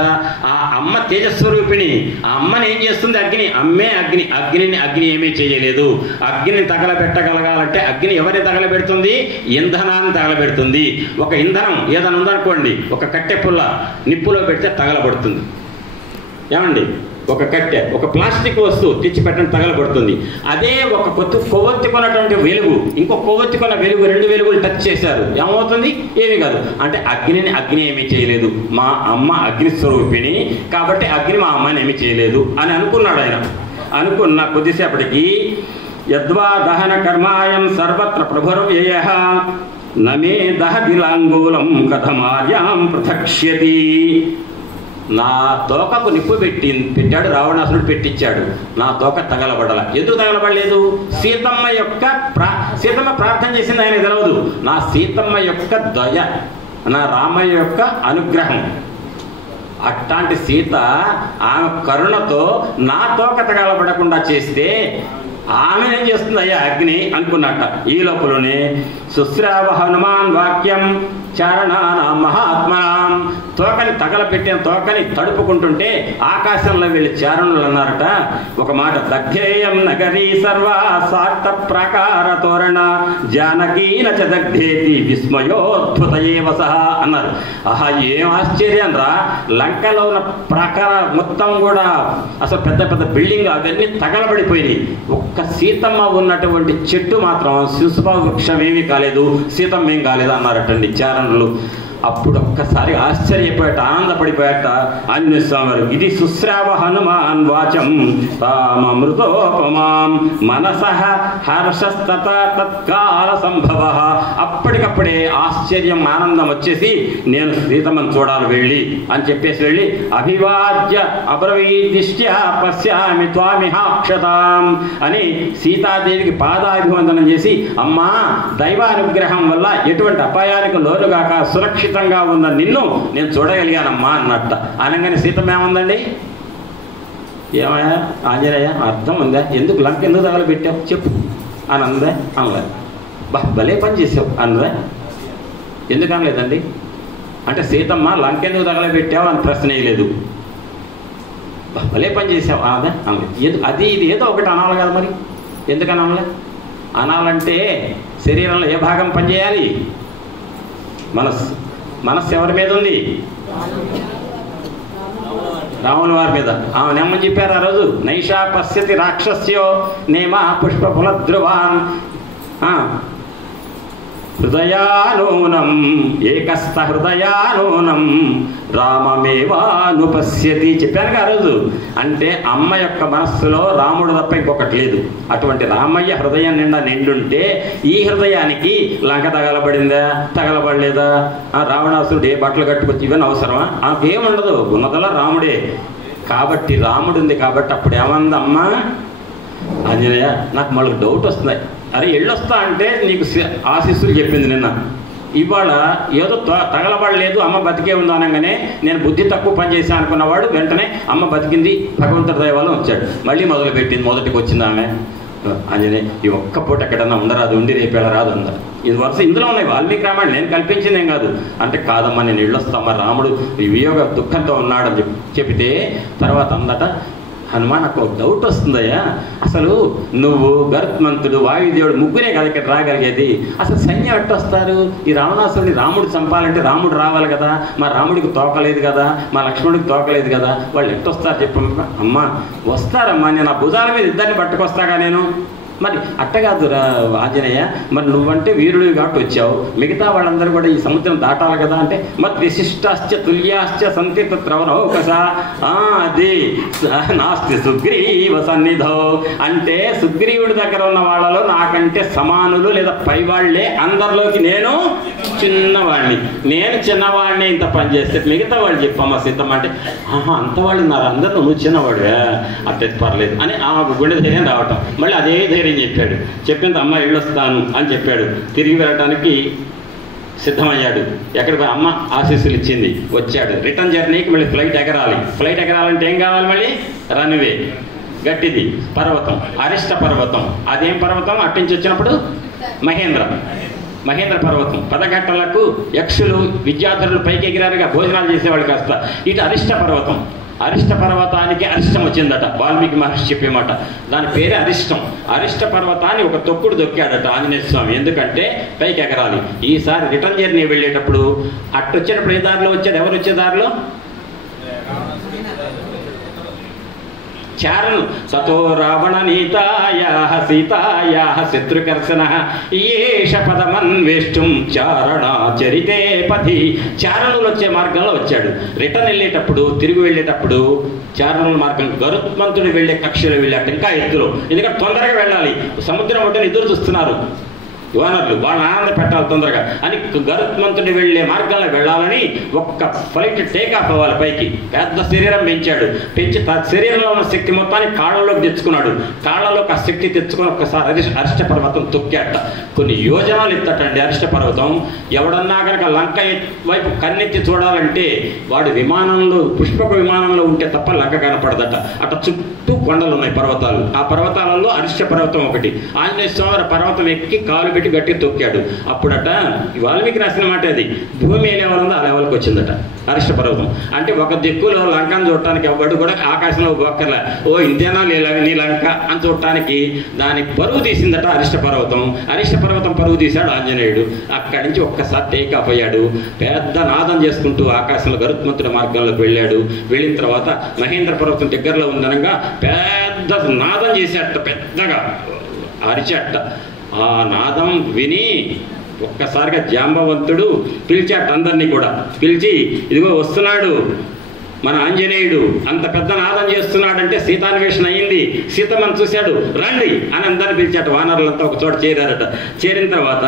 ఆ అమ్మ తేజస్వరూపిణి. ఆ అమ్మని ఏం చేస్తుంది? అగ్ని ఏమీ చేయలేదు. అగ్నిని తగలబెట్టగలగాలంటే అగ్ని ఎవరిని తగలబెడుతుంది? ఇంధనాన్ని తగలబెడుతుంది. ఒక ఇంధనం ఏదైనా ఉందనుకోండి, ఒక కట్టె పుల్ల నిప్పులో పెడితే తగలబడుతుంది. ఏమండి? ఒక కట్టె, ఒక ప్లాస్టిక్ వస్తువు తెచ్చి పెట్టడం తగలబడుతుంది. అదే ఒక కొవ్వొత్తుకున్నటువంటి వెలుగు, ఇంకో కొవ్వొత్తుకున్న వెలుగు, 2 వెలుగులు టచ్ చేశారు, ఏమవుతుంది? ఏమీ కాదు. అంటే అగ్ని ఏమీ చేయలేదు. మా అమ్మ అగ్నిస్వరూపిణి కాబట్టి అగ్ని మా అమ్మని ఏమీ చేయలేదు అని అనుకున్నాడు ఆయన. అనుకున్న కొద్దిసేపటికి యద్వా దహన కర్మాయం సర్వత్ర ప్రభుర్వ్యయః నమే దహదిలాంగూలం కథమార్యాం పృథక్ష్యతి. నా తోకకు నిప్పు పెట్టాడు రావణాసురుడు, పెట్టించాడు. నా తోక తగలబడాల. ఎందుకు తగలబడలేదు? సీతమ్మ ప్రార్థన చేసింది ఆయన తెలవదు. నా సీతమ్మ యొక్క దయ, నా రామయ్య యొక్క అనుగ్రహం. అట్లాంటి సీత ఆమె కరుణతో నా తోక తగలబడకుండా చేస్తే ఆమె ఏం చేస్తుంది? అయ్యా అగ్ని అనుకున్నట్ట. ఈ లోపలనే సుశ్రావ హనుమాన్ వాక్యం చారణానాం మహాత్మనాం. తోకని తగలపెట్టిన తోకని తడుపుకుంటుంటే ఆకాశంలో వెళ్ళి చారణులు అన్నారట ఒక మాట, దగ్ధేయం నగరీ సర్వా సార్థ ప్రాకార తోరణ జానకీన చ దగ్ధేతి విస్మయోద్భుతయేవ సహా అన్నారు. ఆహా, ఏం ఆశ్చర్యం రా! లంకలో ఉన్న ప్రాకార మొత్తం కూడా అసలు పెద్ద పెద్ద బిల్డింగ్ అవన్నీ తగలబడిపోయినాయి. ఒక్క సీతమ్మ ఉన్నటువంటి చెట్టు మాత్రం శిశుప వృక్షం ఏమీ కాలేదు, సీతమ్మ ఏం కాలేదు అన్నారటండి చారణులు. అప్పుడు ఒక్కసారి ఆశ్చర్యపోయాట, ఆనందపడిపోయాట ఆంజనేయ స్వామి వారు. ఇది సుశ్రావ హనుమాన్ వాచం తామృతోపమాం మనసః హర్షస్తత తత్కాల సంభవ. అప్పటికప్పుడే ఆశ్చర్యం, ఆనందం వచ్చేసి నేను సీతమ్మను చూడాలి వెళ్ళి అని చెప్పేసి వెళ్ళి అభివాద్య అబ్రవీదిష్ట్య పశ్యామి త్వామిహాక్షతాం అని సీతాదేవికి పాదాభివందనం చేసి, అమ్మా దైవానుగ్రహం వల్ల ఎటువంటి అపాయానికి లోనుగాక సురక్షితంగా ఉన్న నిన్ను నేను చూడగలిగానమ్మా అన్నట్ట. అనగానే సీతమ్మ ఏముందండి, ఏమయ్యా ఆంజనేయ అర్థం ఉందా, ఎందుకు లంక ఎందుకు తగలబెట్టావు చెప్పు అని అందా? అనలేదు. భలే పని చేసావు అన్నదా? ఎందుకు అనలేదండి? అంటే సీతమ్మ లంక ఎందుకు తగలబెట్టావు అని ప్రశ్న వేయలేదు. భలే పని చేసావు అన్నదా? అనలేదు. అది ఇది ఏదో ఒకటి అనాలి కదా మరి, ఎందుకు అనలే? అనాలంటే శరీరంలో ఏ భాగం పనిచేయాలి? మనస్సు ఎవరి మీద ఉంది? రాముని వారి మీద. ఆమె ఏమని చెప్పారు ఆ రోజు? నైషా పశ్యతి రాక్షస్యో నేమ పుష్ప ఫల ధ్రువాన్. హృదయానూనం ఏకస్థ హృదయానూనం రామమేవానుపశ్యతి చెప్పానుగా ఆ రోజు. అంటే అమ్మ యొక్క మనస్సులో రాముడు తప్ప ఇంకొకటి లేదు. అటువంటి రామయ్య హృదయం నిండా నిండుంటే ఈ హృదయానికి లంక తగలబడిందా, తగలబడలేదా, రావణాసురుడు ఏ బట్టలు కట్టుకొచ్చి ఇవన్నీ అవసరమా? ఆకేముండదు, ఉన్నదలా రాముడే. కాబట్టి రాముడు ఉంది కాబట్టి అప్పుడు ఏమంది అమ్మ, ఆంజనేయ నాకు మళ్ళీ డౌట్ వస్తున్నాయి. అరే ఎళ్ళొస్తా అంటే నీకు ఆశీస్సులు చెప్పింది నిన్న, ఇవాళ ఏదో తగలబడలేదు అమ్మ బతికే ఉంది అనగానే నేను బుద్ధి తక్కువ పనిచేసాను అనుకున్నవాడు వెంటనే అమ్మ బతికింది భగవంతుడి దయ వల్ల వచ్చాడు. మళ్ళీ మొదలుపెట్టింది, మొదటికి వచ్చింది ఆమె. ఆంజనేయ ఈ ఒక్క పూట ఎక్కడన్నా ఉండరాదు, ఉండి రేపేళ రాదు అందరు. ఇది వరుస ఇందులో ఉన్నాయి, వాల్మీకి రామాయణం నేను కల్పించిందేం కాదు. అంటే కాదమ్మా నేను వెళ్ళొస్తామా, రాముడు వియోగ దుఃఖంతో ఉన్నాడని చెప్తే తర్వాత అందట హనుమాన్ నాకు ఒక డౌట్ వస్తుందయ్యా, అసలు నువ్వు గరుత్మంతుడు వాయుదేవుడు ముగ్గురే కదా ఇక్కడ రాగలిగేది, అసలు సైన్యం ఎట్టొస్తారు? ఈ రావణాసురుని రాముడు చంపాలంటే రాముడు రావాలి కదా, మా రాముడికి తోకలేదు కదా, మా లక్ష్మణుడికి తోకలేదు కదా, వాళ్ళు ఎట్టొస్తారు చెప్పమ్మా. అమ్మా వస్తారమ్మా, నేను ఆ భుజాల మీద ఇద్దరిని పట్టుకొస్తాగా నేను. మరి అట్టగాదు ఆంజనేయ, మరి నువ్వంటే వీరుడు కాబట్టి వచ్చావు, మిగతా వాళ్ళందరూ కూడా ఈ సముద్రం దాటాలి కదా. అంటే మత్ విశిష్టాశ్చ తుల్యాశ్చ సంతి తత్రవనౌకస, అది నాస్తి సుగ్రీవ సన్నిధో. అంటే సుగ్రీవుడి దగ్గర ఉన్న వాళ్ళలో నాకంటే సమానులు లేదా పైవాళ్లే, అందరిలోకి నేను చిన్నవాడిని ఇంత పని చేస్తే మిగతా వాళ్ళు చెప్పమ్మా సీతమ్మ. అంటే అంత వాళ్ళు ఉన్నారు, అందరిలో నువ్వు చిన్నవాడువే, అట్టే పర్లేదు అని ఆ గుండె ధైర్యం రావటం. మళ్ళీ అదే ధైర్యం చెప్పాడు. చెప్పినంత అమ్మ వెళ్ళొస్తాను అని చెప్పాడు. తిరిగి వెళ్ళటానికి సిద్ధమయ్యాడు. ఎక్కడికి అమ్మ ఆశీస్సులు ఇచ్చింది, వచ్చాడు. రిటర్న్ జర్నీకి మళ్ళీ ఫ్లైట్ ఎగరాలి. ఫ్లైట్ ఎగరాలంటే ఏం కావాలి? మళ్ళీ రన్వే, గట్టిది పర్వతం, అరిష్ట పర్వతం. అదేం పర్వతం? అట్టించి వచ్చినప్పుడు మహేంద్ర పర్వతం. పదగట్టలకు యక్షులు విద్యార్థులు పైకి ఎగిరారుగా భోజనాలు చేసేవాళ్ళు కాస్త. ఇటు అరిష్ట పర్వతం. అరిష్ట పర్వతానికి అరిష్టం వచ్చిందట, వాల్మీకి మహర్షి చెప్పే మాట. దాని పేరే అరిష్టం. అరిష్ట పర్వతాన్ని ఒక తొక్కుడు దొక్కాడట ఆంజనేయ స్వామి, ఎందుకంటే పైకి ఎగరాలి. ఈసారి రిటర్న్ జర్నీ వెళ్ళేటప్పుడు అట్టు వచ్చేటప్పుడు ఏ దారిలో వచ్చాడు? ఎవరు వచ్చే దారిలో? చారణు. తతో రావణ నీతాయా సీతాయా శత్రుకర్షణ ఏష పదమన్వేష్టం చారణాచరితే పథి. చారణులు వచ్చే మార్గంలో వచ్చాడు. రిటర్న్ వెళ్ళేటప్పుడు, తిరిగి వెళ్ళేటప్పుడు చారణుల మార్గం గరుత్మంతుడు వెళ్ళే కక్షలో వెళ్ళాడు, ఇంకా ఎత్తులో. ఎందుకంటే తొందరగా వెళ్ళాలి, సముద్రం ఒడ్డున ఎదురు చూస్తున్నారు వానరులు, వాళ్ళని ఆనంద పెట్టాలి తొందరగా అని గరుత్మంతుడి వెళ్ళే మార్గంలో వెళ్ళాలని ఒక్క ఫ్లైట్ టేకాఫ్ అవ్వాలి పైకి. పెద్ద శరీరం పెంచాడు. పెంచి శరీరంలో ఉన్న శక్తి మొత్తాన్ని కాళ్ళలోకి తెచ్చుకున్నాడు. కాళ్ళలోకి ఆ శక్తి తెచ్చుకొని ఒక్కసారి అరిష్ట పర్వతం తొక్కాట. కొన్ని యోజనాలు ఎత్తటండి అరిష్ట పర్వతం. ఎవడన్నా కనుక లంక వైపు కన్నెత్తి చూడాలంటే వాడు విమానంలో, పుష్పక విమానంలో ఉంటే తప్ప లంక కనపడదట. అట చుట్టూ కొండలు ఉన్నాయి, పర్వతాలు. ఆ పర్వతాలలో అరిష్ట పర్వతం ఒకటి. ఆంజనేయ స్వామి పర్వతం ఎక్కి కాలు పెట్టి గట్టి తొక్కాడు. అప్పుడట వాల్మీకి రాసిన మాట అది, భూమి ఏ లెవెల్ ఉందో ఆ లెవెల్కి వచ్చిందట అరిష్ట పర్వతం. అంటే ఒక దిక్కులో లంకను చూడటానికి ఎవడు కూడా ఆకాశంలో బొక్కర్లే, ఓ ఇంతేనా నీ లంక అని చూడటానికి దాని పరువు తీసిందట అరిష్ట పర్వతం. అరిష్ట పర్వతం పరువు తీశాడు ఆంజనేయుడు. అక్కడి నుంచి ఒక్కసారి టేకాఫ్ అయ్యాడు. పెద్ద నాదం చేసుకుంటూ ఆకాశంలో గరుత్మంతుడి మార్గంలోకి వెళ్ళాడు. వెళ్ళిన తర్వాత మహేంద్ర పర్వతం దగ్గరలో ఉందనగా పెద్ద నాదం చేసేట, పెద్దగా అరిచేట. ఆ నాదం విని ఒక్కసారిగా జాంబవంతుడు పిలిచాట అందరినీ కూడా. పిలిచి ఇదిగో వస్తున్నాడు మన ఆంజనేయుడు, అంత పెద్ద నాదం చేస్తున్నాడంటే సీతాన్వేషణ అయింది, సీతమ్మను చూశాడు, రండి అని అందరిని పిలిచాట. వానరులంతా ఒక చోట చేరారట. చేరిన తర్వాత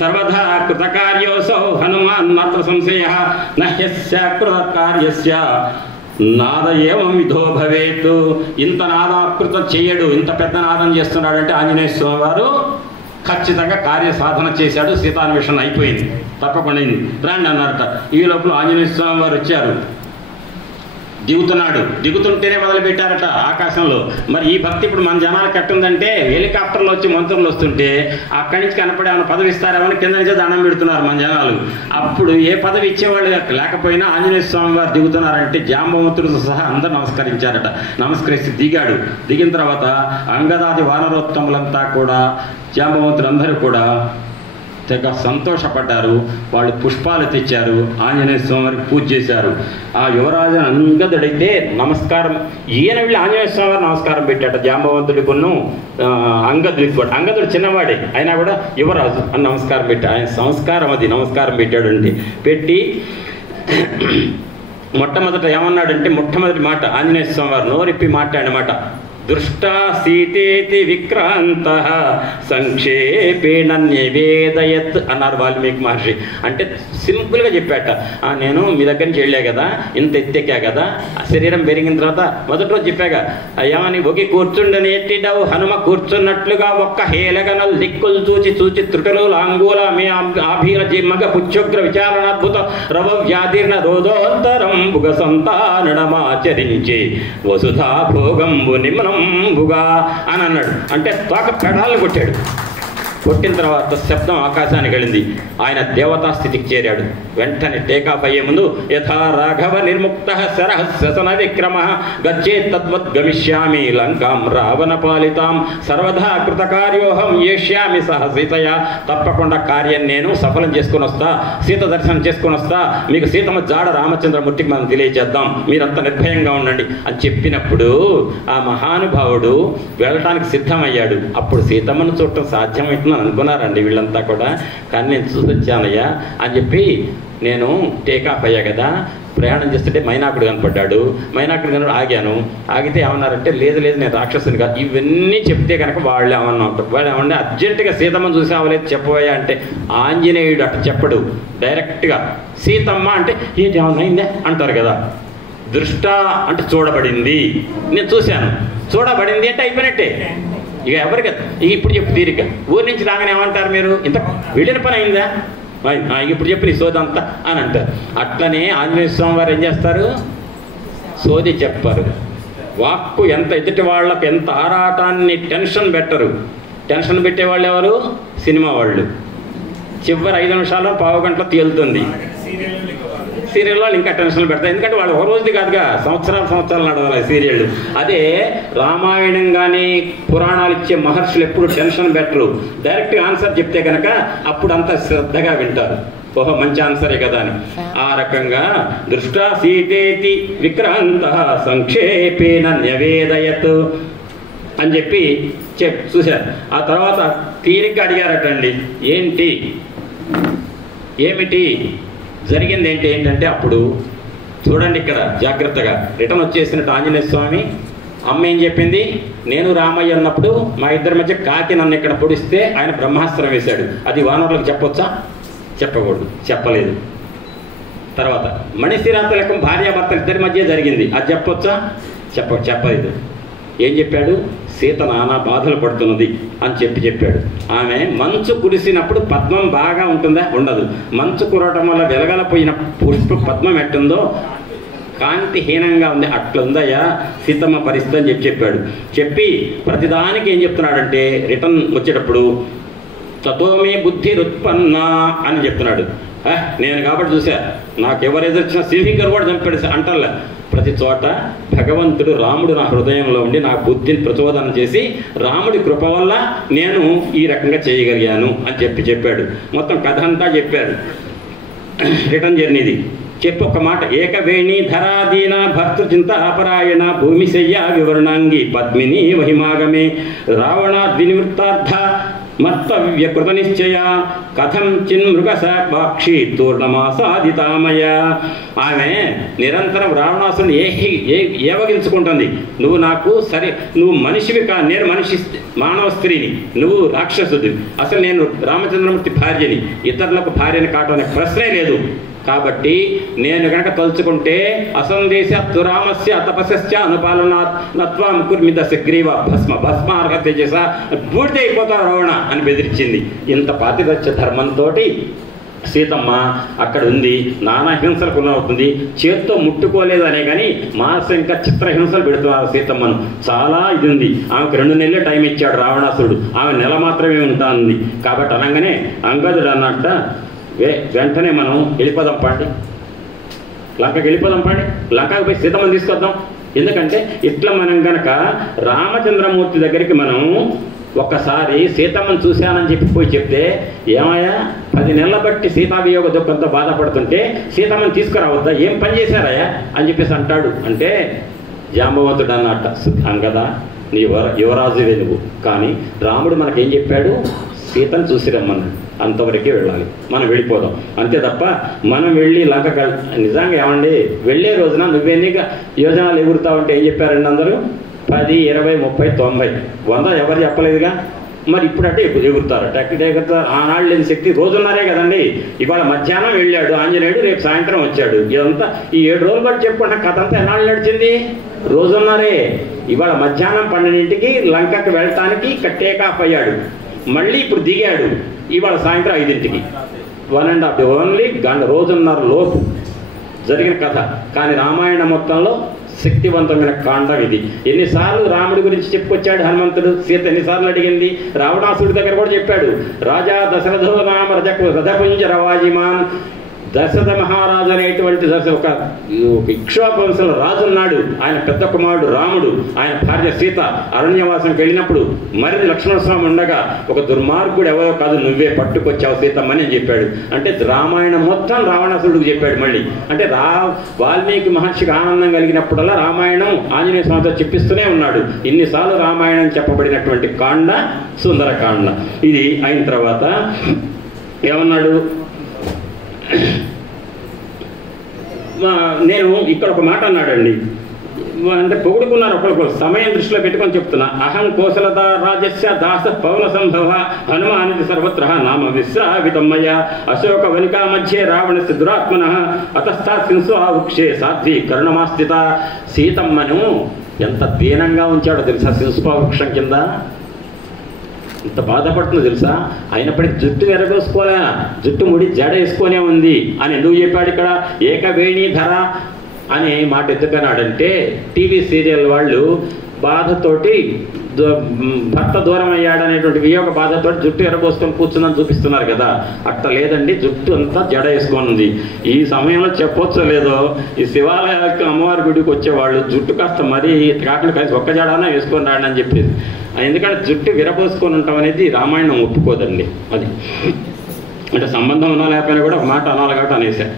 సర్వదా కృతకార్యోసౌ హనుమాన్ మాత్ర సంశయ నహ్యస్య కృతకార్యస్య నాద ఏమం విధో భవేత్. ఇంత నాదాకృతం చేయడు, ఇంత పెద్ద నాదం చేస్తున్నాడంటే ఆంజనేయ స్వామి వారు ఖచ్చితంగా కార్య సాధన చేశాడు, సీతాన్వేషణ అయిపోయింది, తప్పకుండా రండి అన్నారట. ఈ లోపల ఆంజనేయ స్వామి వారు వచ్చారు. దిగుతున్నాడు. దిగుతుంటేనే మొదలుపెట్టారట ఆకాశంలో. మరి ఈ భక్తి ఇప్పుడు మన జనాలకు ఎట్టుందంటే, హెలికాప్టర్లో వచ్చి మంత్రులు వస్తుంటే అక్కడి నుంచి కనపడే ఏమైనా పదవి ఇస్తారేమని కింద నుంచే దండం పెడుతున్నారు మన జనాలు. అప్పుడు ఏ పదవి ఇచ్చేవాళ్ళు లేకపోయినా ఆంజనేయ స్వామి వారు దిగుతున్నారంటే జాంబవంతుడితో సహా అందరూ నమస్కరించారట. నమస్కరిస్తే దిగాడు. దిగిన తర్వాత అంగదాది వానరోత్తములంతా కూడా, జాంబవంతులందరూ కూడా తెగ సంతోషపడ్డారు. వాళ్ళు పుష్పాలు తెచ్చారు, ఆంజనేయ స్వామికి పూజ చేశారు. ఆ యువరాజు అంగదుడైతే నమస్కారం, ఈయన వెళ్ళి ఆంజనేయ స్వామి నమస్కారం పెట్టాట. జాంబవంతుడి కొన్ను అంగదుడికి కూడా. అంగదుడు చిన్నవాడే అయినా కూడా యువరాజు అని నమస్కారం పెట్టాడు. ఆయన సంస్కారం అది, నమస్కారం పెట్టాడు అండి. పెట్టి మొట్టమొదట ఏమన్నాడంటే, మొట్టమొదటి మాట ఆంజనేయ స్వామి వారు నోరిప్పి మాట్లాడనమాట. దృష్టా సీతేతి విక్రాంత సంక్షేపేణ నివేదయత్ అన్నారు వాల్మీకి మహర్షి. అంటే సింపుల్గా చెప్పాట, నేను మీ దగ్గర నుంచి వెళ్ళా కదా, ఇంత ఎత్తెక్కా కదా, శరీరం పెరిగిన తర్వాత మొదటి రోజు చెప్పాగా, ఏమని ఒకి కూర్చుండనేటిడవు హనుమ కూర్చున్నట్లుగా ఒక్క హేలగనల్ దిక్కులు చూచి చూచి త్రుటలు లాంగూల మీ ఆభీల జిమ్మగ పుచ్చుగ్ర విచారణాద్భుత రవ వ్యాధీర్ణ రోధోత్తరం భుగ సంతానమాచరించి వసుధా భోగంబు నిమ్నం బుగా అని అన్నాడు. అంటే తోక పెడాలను కొట్టాడు. కొట్టిన తర్వాత శబ్దం ఆకాశానికి వెళ్ళింది. ఆయన దేవతా స్థితికి చేరాడు. వెంటనే టేకాఫ్ అయ్యే ముందు యథా రాఘవ నిర్ముక్త శరహస్యసన విక్రమ గచ్చే తద్వత్ గమిష్యామి లంకాం రావణ పాలితాం సర్వదా కృతకార్యోహం ఏష్యామి సహ సీతయ. తప్పకుండా కార్యం నేను సఫలం చేసుకుని వస్తా, సీత దర్శనం చేసుకుని వస్తా, మీకు సీతమ్మ జాడ రామచంద్రమూర్తికి మనం తెలియజేద్దాం, మీరంతా నిర్భయంగా ఉండండి అని చెప్పినప్పుడు ఆ మహానుభావుడు వెళ్ళటానికి సిద్ధమయ్యాడు. అప్పుడు సీతమ్మను చూడటం సాధ్యమవుతుంది అనుకున్నారండి వీళ్ళంతా కూడా. కానీ నేను చూసొచ్చానయ్యా అని చెప్పి నేను టేకాఫ్ అయ్యా కదా, ప్రయాణం చేస్తుంటే మైనాకుడు కనపడ్డాడు. మైనాకుడు కనపడి ఆగాను. ఆగితే ఏమన్నారంటే, లేదు లేదు నేను రాక్షసుని కాదు. ఇవన్నీ చెప్తే కనుక వాళ్ళు ఏమన్నా ఉంటారు. వాళ్ళు ఏమన్నా అర్జెంటుగా సీతమ్మను చూసావలేదు చెప్పబోయా అంటే, ఆంజనేయుడు అట్లా చెప్పడు, డైరెక్ట్గా సీతమ్మ అంటే ఏంటి ఏమన్నా అయిందే అంటారు కదా. దృష్ట అంటే చూడబడింది, నేను చూశాను, చూడబడింది అంటే అయిపోయినట్టే. ఇక ఎవరికి ఇప్పుడు చెప్పు తీరిక. ఊరి నుంచి రాగానే ఏమంటారు మీరు, ఇంత వెళ్ళిన పని అయిందా, ఇప్పుడు చెప్పు నీ సోది అంతా అని అంటారు. అట్లనే ఆంజనేయ స్వామి వారు ఏం చేస్తారు, సోది చెప్పారు. వాక్కు ఎంత ఎదుటి వాళ్ళకు ఎంత ఆరాటాన్ని టెన్షన్ పెట్టరు. టెన్షన్ పెట్టేవాళ్ళు ఎవరు, సినిమా వాళ్ళు. చివరి 5 నిమిషాల్లో పావు గంటలో తేలుతుంది. సీరియల్ వాళ్ళు ఇంకా టెన్షన్లు పెడతారు, ఎందుకంటే వాళ్ళు ఒక రోజుది కాదుగా, సంవత్సరాలు నడవాలి సీరియళ్ళు. అదే రామాయణం కానీ పురాణాలు ఇచ్చే మహర్షులు ఎప్పుడు టెన్షన్ పెట్టరు. డైరెక్ట్గా ఆన్సర్ చెప్తే కనుక అప్పుడు అంతా శ్రద్ధగా వింటారు. ఓహో మంచి ఆన్సరే కదా అని. ఆ రకంగా దృష్టా సీతేతి విక్రాంత సంక్షేపేన న్యవేదయత్ అని చెప్పి చూశారు. ఆ తర్వాత తీరిక అడిగారటండి, ఏమిటి జరిగింది ఏంటంటే, అప్పుడు చూడండి ఇక్కడ జాగ్రత్తగా రిటర్న్ వచ్చేసినట్టు ఆంజనేయ స్వామి. అమ్మ ఏం చెప్పింది, నేను రామయ్య అన్నప్పుడు మా ఇద్దరి మధ్య కాకి నన్ను ఇక్కడ పొడిస్తే ఆయన బ్రహ్మాస్త్రం వేశాడు. అది వానరులకు చెప్పొచ్చా, చెప్పకూడదు, చెప్పలేదు. తర్వాత మణిశిరాతలకం భార్యాభర్తలు ఇద్దరి మధ్య జరిగింది, అది చెప్పొచ్చా, చెప్పలేదు. ఏం చెప్పాడు, సీత నానా బాధలు పడుతున్నది అని చెప్పాడు. ఆమె మంచు కురిసినప్పుడు పద్మం బాగా ఉంటుందా, ఉండదు. మంచు కురవటం వల్ల వెలగలపోయిన పుష్ప పద్మం ఎట్టుందో కాంతిహీనంగా ఉంది, అట్లా ఉందయ్యా సీతమ్మ పరిస్థితి అని చెప్పాడు. చెప్పి ప్రతిదానికి ఏం చెప్తున్నాడంటే, రిటర్న్ వచ్చేటప్పుడు తతోమే బుద్ధి రుత్పన్న అని చెప్తున్నాడు. నేను కాబట్టి చూసా, నాకు ఎవరు ఎదురొచ్చినా సింహింగర్ కూడా చంపాడు అంటల్లా. ప్రతి చోట భగవంతుడు రాముడు నా హృదయంలో ఉండి నా బుద్ధిని ప్రచోదనం చేసి రాముడి కృప వల్ల నేను ఈ రకంగా చేయగలిగాను అని చెప్పాడు. మొత్తం కథ అంతా చెప్పారు. రిటర్న్ జర్నీది చెప్పి ఒక మాట, ఏకవేణి ధరాదీన భర్తృచింత అపరాయణ భూమిశయ్య వివరణాంగి పద్మిని వహిమాగమే రావణ ద్వినివృత్తార్థ మర్తవ్యకృత నిశ్చయ కథం చిన్మృగసాక్షి తూర్ణమాసాదితామయ. ఆమె నిరంతరం రావణాసుని ఏవగించుకుంటుంది. నువ్వు నాకు సరే, నువ్వు మనిషివి కా, నేను మనిషి మానవ స్త్రీని, నువ్వు రాక్షసుడు, అసలు నేను రామచంద్రమూర్తి భార్యని, ఇతరులకు భార్యని కావటం అనే ప్రశ్నే లేదు. కాబట్టి నేను కనుక తలుచుకుంటే అసందేశ తురామస్య తపస్య అనుపాలనాత్ నత్వాం కుర్మిదస్య గ్రీవ భస్మ అర్హత చేసా బూడిదైపోతారు రావణ అని బెదిరించింది. ఇంత పాతిదత్య ధర్మంతో సీతమ్మ అక్కడ ఉంది. నానా హింసలకు అవుతుంది, చేత్తో ముట్టుకోలేదనే కానీ మానసిక చిత్రహింసలు పెడుతున్నారు సీతమ్మను. చాలా ఇది ఉంది. ఆమెకు 2 నెలలే టైం ఇచ్చాడు రావణాసురుడు, ఆమె నెల మాత్రమే ఉంటుంది. కాబట్టి అనగానే అంగదుడు అన్నట్ట, వెంటనే మనం వెళ్ళిపోదాం పాండి, లంకకి వెళ్ళిపోదాం పాండి, లంకకు పోయి సీతమ్మని తీసుకొద్దాం. ఎందుకంటే ఇట్లా మనం కనుక రామచంద్రమూర్తి దగ్గరికి మనం ఒక్కసారి సీతమ్మను చూశానని చెప్పి పోయి చెప్తే, ఏమయ్యా 10 నెలల బట్టి సీతావియోగ దుఃఖంతో బాధపడుతుంటే సీతమ్మని తీసుకురావద్దా, ఏం పని చేశారయ్యా అని చెప్పేసి అంటాడు. అంటే జాంబవంతుడు అన్నట్ట, అంగదా నీ యువరాజువే నువ్వు, కానీ రాముడు మనకేం చెప్పాడు, సీతను చూసి రమ్మన్నాడు, అంతవరకే వెళ్ళాలి, మనం వెళ్ళిపోదాం అంతే తప్ప మనం వెళ్ళి లంక నిజంగా ఏమండి వెళ్ళే రోజున నువ్వెన్నిగా యోజనాలు ఎగురుతావంటే ఏం చెప్పారండి అందరూ, 10, 20, 30, 90, 100 ఎవరు చెప్పలేదుగా. మరి ఇప్పుడంటే ఎగురుతారు, ఎగురుతారు. ఆనాళ్ళు లేని శక్తి రోజున్నారే కదండి. ఇవాళ మధ్యాహ్నం వెళ్ళాడు ఆంజనేయుడు, రేపు సాయంత్రం వచ్చాడు. ఇదంతా ఈ 7 రోజులు బట్టి చెప్పుకుంటే కథ అంతా ఎన్నాళ్ళు నడిచింది, రోజున్నారే. ఇవాళ మధ్యాహ్నం 12ంటికి లంకకి వెళ్ళటానికి టేక్ ఆఫ్ అయ్యాడు, మళ్ళీ ఇప్పుడు దిగాడు ఇవాళ సాయంత్రం 5ంటికి. 1.5 day ఓన్లీ రోజున్నర లోపు జరిగిన కథ. కానీ రామాయణ మొత్తంలో శక్తివంతమైన కాండం ఇది. ఎన్నిసార్లు రాముడి గురించి చెప్పుకొచ్చాడు హనుమంతుడు, సీత ఎన్నిసార్లు అడిగింది. రావణాసుడి దగ్గర కూడా చెప్పాడు, రాజా దశరథో నామ రథపుంజ రవాజిమాన్. దశరథ మహారాజు అనేటువంటి ఒక ఇక్ష్వాకు వంశంలో రాజు ఉన్నాడు. ఆయన పెద్ద కుమారుడు రాముడు, ఆయన భార్య సీత అరణ్యవాసంకి వెళ్ళినప్పుడు మరిది లక్ష్మణస్వామి ఉండగా ఒక దుర్మార్గుడు ఎవరో కాదు నువ్వే పట్టుకొచ్చావు సీతమ్మని అని చెప్పాడు. అంటే రామాయణం మొత్తం రావణాసురుడికి చెప్పాడు. మళ్ళీ అంటే వాల్మీకి మహర్షికి ఆనందం కలిగినప్పుడల్లా రామాయణం ఆంజనేయ స్వామితో చెప్పిస్తూనే ఉన్నాడు. ఇన్నిసార్లు రామాయణం చెప్పబడినటువంటి కాండ సుందరకాండ. ఇది అయిన తర్వాత ఏమన్నాడు, నేను ఇక్కడ ఒక మాట అన్నాడండి, అంటే పొగుడుకున్నారు ఒకరికొకరు, సమయం దృష్టిలో పెట్టుకొని చెప్తున్నా. అహం కోసలత రాజస్య దాస పవన సంభవ హనుమానితి సర్వత్ర నామ విశ్రావితమయ అశోక వనికా మధ్యే రావణస్య దురాత్మన అతస్థాత్ సింసు వృక్షే సాధ్వి కరుణమాస్థిత. సీతమ్మను ఎంత దీనంగా ఉంచాడో తెలుసా, సింసుపా వృక్షం కింద ఇంత బాధపడుతుందో తెలుసా. అయినప్పటికీ జుట్టు ఎరగోసుకోలే, జుట్టు ముడి జడ వేసుకొనే ఉంది అని ఎందుకు చెప్పాడు ఇక్కడ. ఏకవేణీధర అనే మాట ఎందుకన్నాడంటే, టీవీ సీరియల్ వాళ్ళు బాధతోటి భర్త దూరం అయ్యాడనేటువంటి వియోగ బాధతోటి జుట్టు ఎరగోసుకొని కూర్చుందని చూపిస్తున్నారు కదా. అట్ట లేదండి, జుట్టు అంతా జడ వేసుకొని ఉంది. ఈ సమయంలో చెప్పొచ్చో లేదో, ఈ శివాలయానికి అమ్మవారి గుడికి వచ్చేవాళ్ళు జుట్టు కాస్త మరీ కాకులు కలిసి ఒక్క జడానా వేసుకొని రాండి అని చెప్పేది. ఎందుకంటే జుట్టు విరబోసుకొని ఉంటాం అనేది రామాయణం ఒప్పుకోదండి. అది అంటే సంబంధం ఉన్నా లేకపోయినా కూడా ఒక మాట అనాలి కాబట్టి అనేసారు.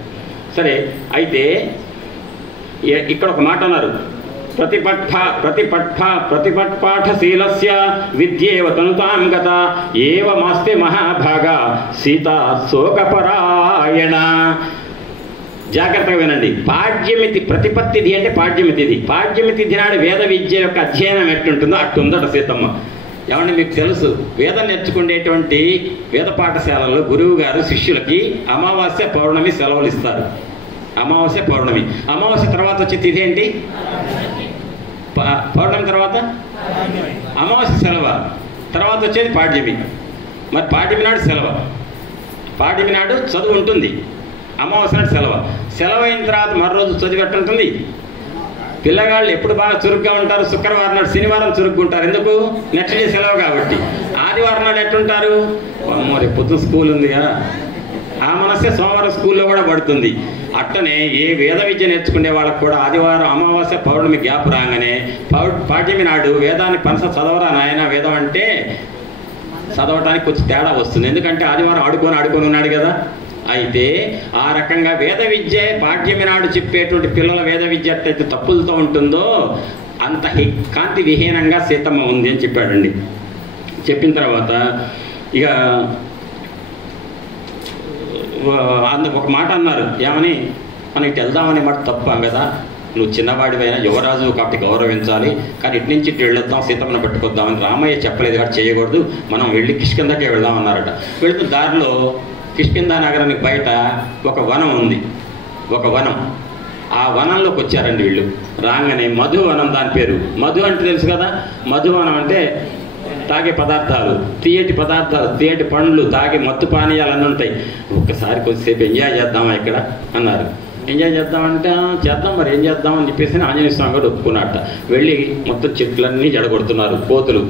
సరే, అయితే ఇక్కడ ఒక మాట అన్నారు, ప్రతిపట్పాఠశీలస్య విద్యేవ తనుతాం గత ఏవమాస్తే మహాభాగా సీతా శోకపరాయణ. జాగ్రత్తగా వినండి. పాడ్యమితి ప్రతిపత్తిది అంటే పాడ్యమితిది. పాడ్యమితి నాడు వేద విద్య యొక్క అధ్యయనం ఎట్టుంటుందో అట్టుందట సీతమ్మ. ఏమంటే మీకు తెలుసు, వేదం నేర్చుకునేటువంటి వేద పాఠశాలలో గురువు గారు శిష్యులకి అమావాస్య పౌర్ణమి సెలవులు ఇస్తారు. అమావాస్య పౌర్ణమి, అమావాస్య తర్వాత వచ్చే తిథి ఏంటి, పౌర్ణమి తర్వాత అమావాస్య సెలవు, తర్వాత వచ్చేది పాడ్యమి. మరి పాడ్యమి నాడు సెలవు, పాడ్యమి నాడు చదువు ఉంటుంది, అమావాస్య నాడు సెలవు. సెలవు అయిన తర్వాత మరో రోజు చదివి ఉంటుంది. పిల్లగాళ్ళు ఎప్పుడు బాగా చురుగ్గా ఉంటారు, శుక్రవారం నాడు, శనివారం చురుగ్గా ఉంటారు. ఎందుకు, నెక్స్ట్ డే సెలవు కాబట్టి. ఆదివారం నాడు ఎట్టుంటారు, మరి పొద్దున స్కూల్ ఉందిగా, ఆ మనస్సే సోమవారం స్కూల్లో కూడా పడుతుంది. అట్టనే ఏ వేద విద్య నేర్చుకునే వాళ్ళకు కూడా ఆదివారం అమావాస్య పౌర్ణమి గ్యాప్ రాగానే పాడ్యమి నాడు వేదాన్ని పనస చదవరా నాయన, వేదం అంటే చదవటానికి కొంచెం తేడా వస్తుంది. ఎందుకంటే ఆదివారం ఆడుకొని ఉన్నాడు కదా. అయితే ఆ రకంగా వేద విద్య పాడ్యమి నాడు చెప్పేటువంటి పిల్లల వేద విద్య ఎట్లయితే తప్పులతో ఉంటుందో అంత కాంతి విహీనంగా సీతమ్మ ఉంది అని చెప్పాడండి. చెప్పిన తర్వాత ఇక ఒక మాట అన్నారు, ఏమని, మనం ఇటు వెళ్దామనే మాట తప్ప కదా, నువ్వు చిన్నవాడివైనా యువరాజు కాబట్టి గౌరవించాలి, కానీ ఇటు నుంచి ఇటు వెళ్ళొద్దాం, సీతమ్మను పట్టుకొద్దామని రామయ్య చెప్పలేదు కాబట్టి చేయకూడదు, మనం వెళ్ళి కిష్కిందకే వెళ్దామన్నారట. వెళుతూ దారిలో కిష్కిందా నగరానికి బయట ఒక వనం ఉంది, ఒక వనం. ఆ వనంలోకి వచ్చారండి వీళ్ళు. రాగానే మధువనం, దాని పేరు. మధు అంటే తెలుసు కదా, మధువనం అంటే తాగే పదార్థాలు, తీయటి పదార్థాలు, తీయటి పండ్లు, తాగే మత్తు పానీయాలు అన్నీ ఉంటాయి. ఒక్కసారి కొద్దిసేపు ఎంజాయ్ చేద్దామా ఇక్కడ అన్నారు. ఎంజాయ్ చేద్దామంటే చేద్దాం, మరి ఏం చేద్దాం అని చెప్పేసి ఆంజనేయ స్వామి కూడా ఒప్పుకున్నట్ట. వెళ్ళి మొత్తం చెట్లన్నీ జడగొడుతున్నారు, కోతులు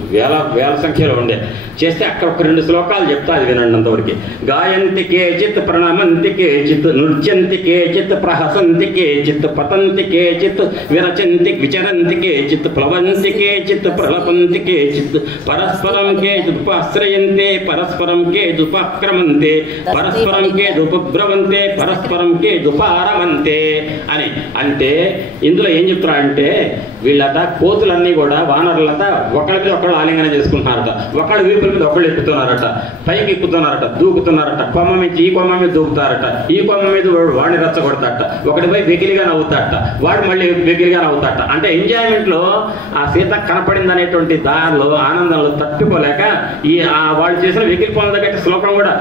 వేల సంఖ్యలో ఉండే. చేస్తే అక్కడ ఒక 2 శ్లోకాలు చెప్తా, అది వినండి అంతవరకు. గాయంతి కేచిత్ ప్రణమంతి కేచిత్ నృత్యంతి కేచిత్ ప్రహసంతి కేచిత్ పతంతి కేచిత్ విరచంతి విచరంతి కేచిత్ ప్లవంతి కేచిత్ ప్రలపంతి కేచిత్ పరస్పరం కేదుపాశ్రయంతే పరస్పరం కేదుపక్రమంతే పరస్పరం కేదుపబ్రవంతే పరస్పరం కేదుపారమంతే అని. అంటే ఇందులో ఏం చెప్తున్నారంటే వీళ్ళట కోతులన్నీ కూడా వానరులట ఒకళ్ళ మీద ఒకళ్ళు ఆలింగనం చేసుకుంటున్నారట, ఒకళ్ళ వీపుల మీద ఒకళ్ళు ఎక్కుతున్నారట, పైకి ఎక్కుతున్నారట, దూకుతున్నారట, కొమ్మ మీద ఈ కొమ్మ మీద దూకుతారట, ఈ కొమ్మ మీద వాడిని రెచ్చగొడతారట, ఒకటిపై వెకిలిగా నవ్వుతారట, వాడు మళ్ళీ వెకిలిగా నవ్వుతారట. అంటే ఎంజాయ్మెంట్లో ఆ సీత కనపడింది అనేటువంటి దారిలో ఆనందంలో తట్టుకోలేక వాళ్ళు చేసిన వెకిలి పనుల దగ్గర శ్లోకం కూడా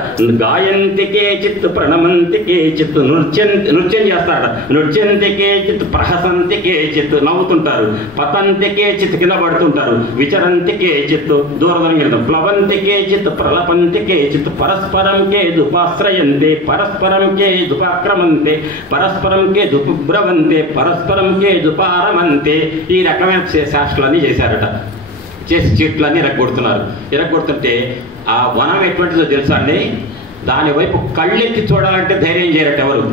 గాయంతికే చిత్తు ప్రణమంతికే చిత్తు నృత్యం చేస్తారట. నృత్యంతికే చిత్తు ప్రహసంతికే చిత్తు నవ్వుతుంటారు, పతంతికే చిత్తు కింద పడుతుంటారు, విచరంతికే చిత్తు దూరం వెళ్తాం, ప్లవంతికే చిత్తు ప్రలపంతికే చిత్తు పరస్పరం కే దుపాశ్రయంతే పరస్పరం కే దుపాక్రమంతే పరస్పరం కే దుపుబ్రవంతే పరస్పరం కే దుపారమంతే. ఈ రకమైన శాస్త్రాలన్నీ చేశారట. చేసి చెట్లన్నీ ఇరగొడుతుంటే ఆ వనం ఎటువంటిదో తెలుసా అండి? దాని వైపు కళ్ళెత్తి చూడాలంటే ధైర్యం చేయరట ఎవరు.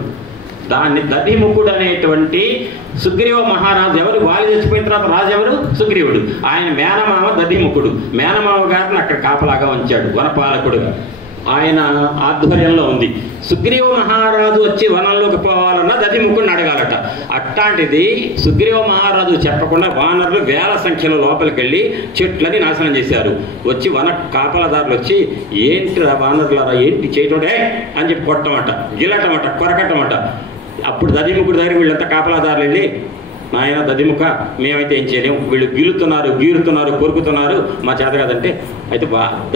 దాన్ని దధిముఖుడు అనేటువంటి సుగ్రీవ మహారాజు, ఎవరు వాలి చచ్చిపోయిన తర్వాత రాజు ఎవరు? సుగ్రీవుడు. ఆయన మేనమామ దధిముఖుడు. మేనమామ గారిని అక్కడ కాపలాగా ఉంచాడు వనపాలకుడుగా, ఆయన ఆధ్వర్యంలో ఉంది. సుగ్రీవ మహారాజు వచ్చి వనంలోకి పోవాలన్నా దధిముఖుడిని అడగాలట. అట్లాంటిది సుగ్రీవ మహారాజు చెప్పకుండా వానరులు వేల సంఖ్యలో లోపలికి వెళ్ళి చెట్లని నాశనం చేశారు. వచ్చి వన కాపలదారులు వచ్చి ఏంటి వానరులారా ఏంటి చేయటోడే అని చెప్పి కొట్టమట, గిలటమట, కొరకటమట. అప్పుడు దధిముఖుడి దగ్గర వీళ్ళంతా కాపలాదారులు వెళ్ళి, నాయన దధిముఖ మేమైతే ఏం చేయలేము, వీళ్ళు గీరుతున్నారు కొరుకుతున్నారు, మా చేత కాదంటే. అయితే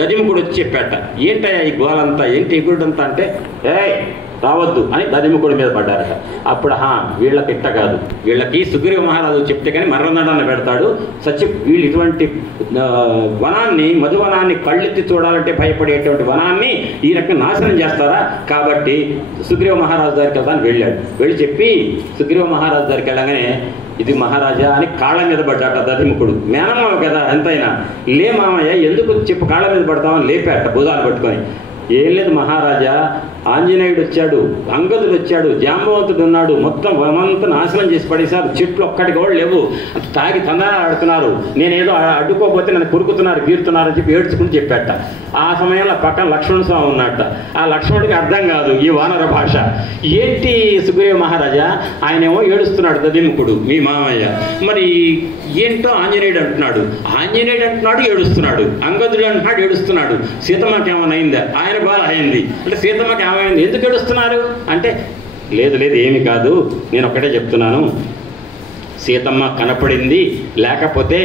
దధిముఖుడు వచ్చి చెప్పాట, ఏంటయ్యా ఈ గోలంతా, ఏంటి ఎగురుడంతా అంటే, రావద్దు అని దధిముఖుడి మీద పడ్డారట. అప్పుడు వీళ్ళకి ఇట్ట కాదు, వీళ్ళకి సుగ్రీవ మహారాజు చెప్తే కానీ మరణదండాన్ని పెడతాడు, వీళ్ళు ఇటువంటి వనాన్ని, మధువనాన్ని కళ్ళెత్తి చూడాలంటే భయపడేటువంటి వనాన్ని ఈ రకంగా నాశనం చేస్తారా, కాబట్టి సుగ్రీవ మహారాజు దగ్గరికి వెళ్తాను వెళ్ళాడు. వెళ్ళి చెప్పి సుగ్రీవ మహారాజు దగ్గరికి వెళ్ళగానే, ఇది మహారాజా అని కాళ్ళ మీద పడ్డాట దధిముఖుడు. మేనమావ కదా ఎంతైనా, లే మామయ్య ఎందుకు చెప్పు కాళ్ళ మీద పడతామని లేపాట భుజాలు పట్టుకొని. ఏం లేదు మహారాజా, ఆంజనేయుడు వచ్చాడు, అంగదుడు వచ్చాడు, జాంబవంతుడు ఉన్నాడు, మొత్తం వనంతా నాశనం చేసి పడేశారు, చెట్లు ఒక్కటికి కూడా లేవు, తాగి తందనాలు ఆడుతున్నారు, నేనేదో అడ్డుకోకపోతే నన్ను కొరుకుతున్నారు గీరుతున్నారు అని చెప్పి ఏడ్చుకుని చెప్పాట. ఆ సమయంలో పక్కన లక్ష్మణ స్వామి ఉన్నట్ట. ఆ లక్ష్మణుడికి అర్థం కాదు ఈ వానర భాష. ఏంటి సుగ్రీవ మహారాజా, ఆయనేమో ఏడుస్తున్నాడు దధిముఖుడు మీ మామయ్య, మరి ఏంటో ఆంజనేయుడు అంటున్నాడు ఏడుస్తున్నాడు, అంగదుడు అంటున్నాడు ఏడుస్తున్నాడు, సీతమ్మకి ఏమైనా అయిందా, ఆయన బాధ అయింది అంటే సీతమ్మకి ఏమైంది, ఎందుకు ఏడుస్తున్నారు అంటే, లేదు ఏమి కాదు, నేను ఒకటే చెప్తున్నాను, సీతమ్మ కనపడింది, లేకపోతే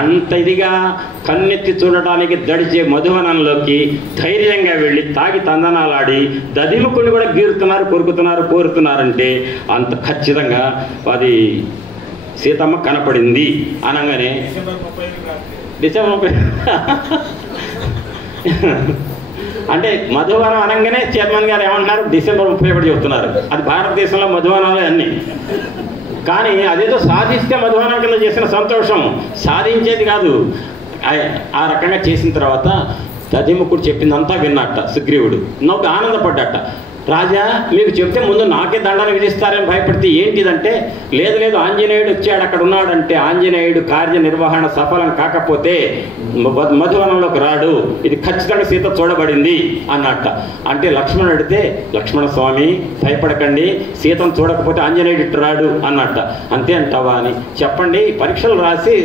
అంత ఇదిగా కన్నెత్తి చూడటానికి దడిచే మధువనంలోకి ధైర్యంగా వెళ్ళి తాగి తందనాలాడి దధిముఖుని కూడా గీరుతున్నారు కోరుతున్నారంటే అంత ఖచ్చితంగా అది సీతమ్మ కనపడింది అనగానే డిసెంబర్ 30 అంటే మధువనం అనగానే చైర్మన్ గారు ఏమంటున్నారు, డిసెంబర్ 31 చెబుతున్నారు. అది భారతదేశంలో మధువనాలే అన్నీ. కానీ అదేదో సాధిస్తే మధువనం కింద చేసిన సంతోషం, సాధించేది కాదు. ఆ రకంగా చేసిన తర్వాత దధిముఖుడు చెప్పిందంతా విన్నట్ట సుగ్రీవుడు. నవ్వు ఆనందపడ్డట. రాజా మీకు చెప్తే ముందు నాకే దండన విధిస్తారని భయపడితే ఏంటిదంటే, లేదు ఆంజనేయుడు వచ్చాడు అక్కడ ఉన్నాడంటే, ఆంజనేయుడు కార్యనిర్వహణ సఫలం కాకపోతే మధువనంలోకి రాడు, ఇది ఖచ్చితంగా సీత చూడబడింది అన్నట్ట. అంటే లక్ష్మణుడు అడిగితే, లక్ష్మణ స్వామి భయపడకండి, సీతను చూడకపోతే ఆంజనేయుడు ఇట్టు రాడు అన్నట్ట. అంతే అంటావా అని చెప్పండి, పరీక్షలు రాసి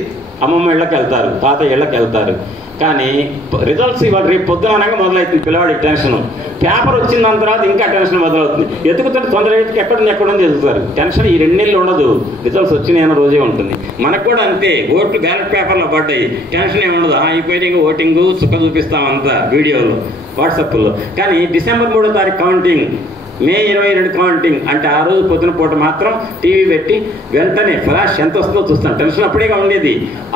అమ్మమ్మ ఇళ్ళకి వెళ్తారు, తాతయ్య ఇళ్ళకి వెళ్తారు. కానీ రిజల్ట్స్ ఇవాళ రేపు పొద్దున అనగా మొదలవుతుంది పిల్లవాడికి టెన్షన్. పేపర్ వచ్చిన దాని తర్వాత ఇంకా టెన్షన్ మొదలవుతుంది. ఎత్తుకుతుంటే తొందరగా ఎక్కడుంది ఎదుగుతారు. టెన్షన్ ఈ 2 నెలలు ఉండదు, రిజల్ట్స్ వచ్చినాయన్న రోజే ఉంటుంది. మనకు కూడా అంతే, ఓట్లు బ్యాలెట్ పేపర్లో పడ్డాయి, టెన్షన్ ఏమి ఉండదు, అయిపోయి ఓటింగు చుక్క చూపిస్తాం అంతా వీడియోలో వాట్సాప్లో. కానీ డిసెంబర్ 3వ తారీఖు కౌంటింగ్ మే 22 కౌంటింగ్ అంటే ఆ రోజు పొద్దున పూట మాత్రం టీవీ పెట్టి వెంటనే ఫ్లాష్ ఎంత వస్తుందో చూస్తాం. టెన్షన్ అప్పుడేగా ఉండేది.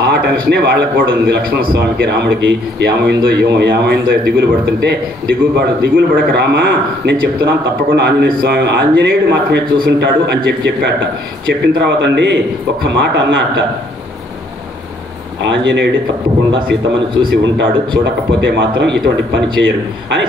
ఆ టెన్షనే వాళ్ళకు కూడా ఉంది. లక్ష్మణస్వామికి రాముడికి ఏమైందో దిగులు పడుతుంటే దిగులు పడక రామా, నేను చెప్తున్నాను తప్పకుండా ఆంజనేయుడు మాత్రమే చూసుంటాడు అని చెప్పాట. చెప్పిన తర్వాత అండి ఒక్క మాట అన్నట్ట, ఆంజనేయుడు తప్పకుండా సీతమ్మని చూసి ఉంటాడు, చూడకపోతే మాత్రం ఇటువంటి పని చేయరు అని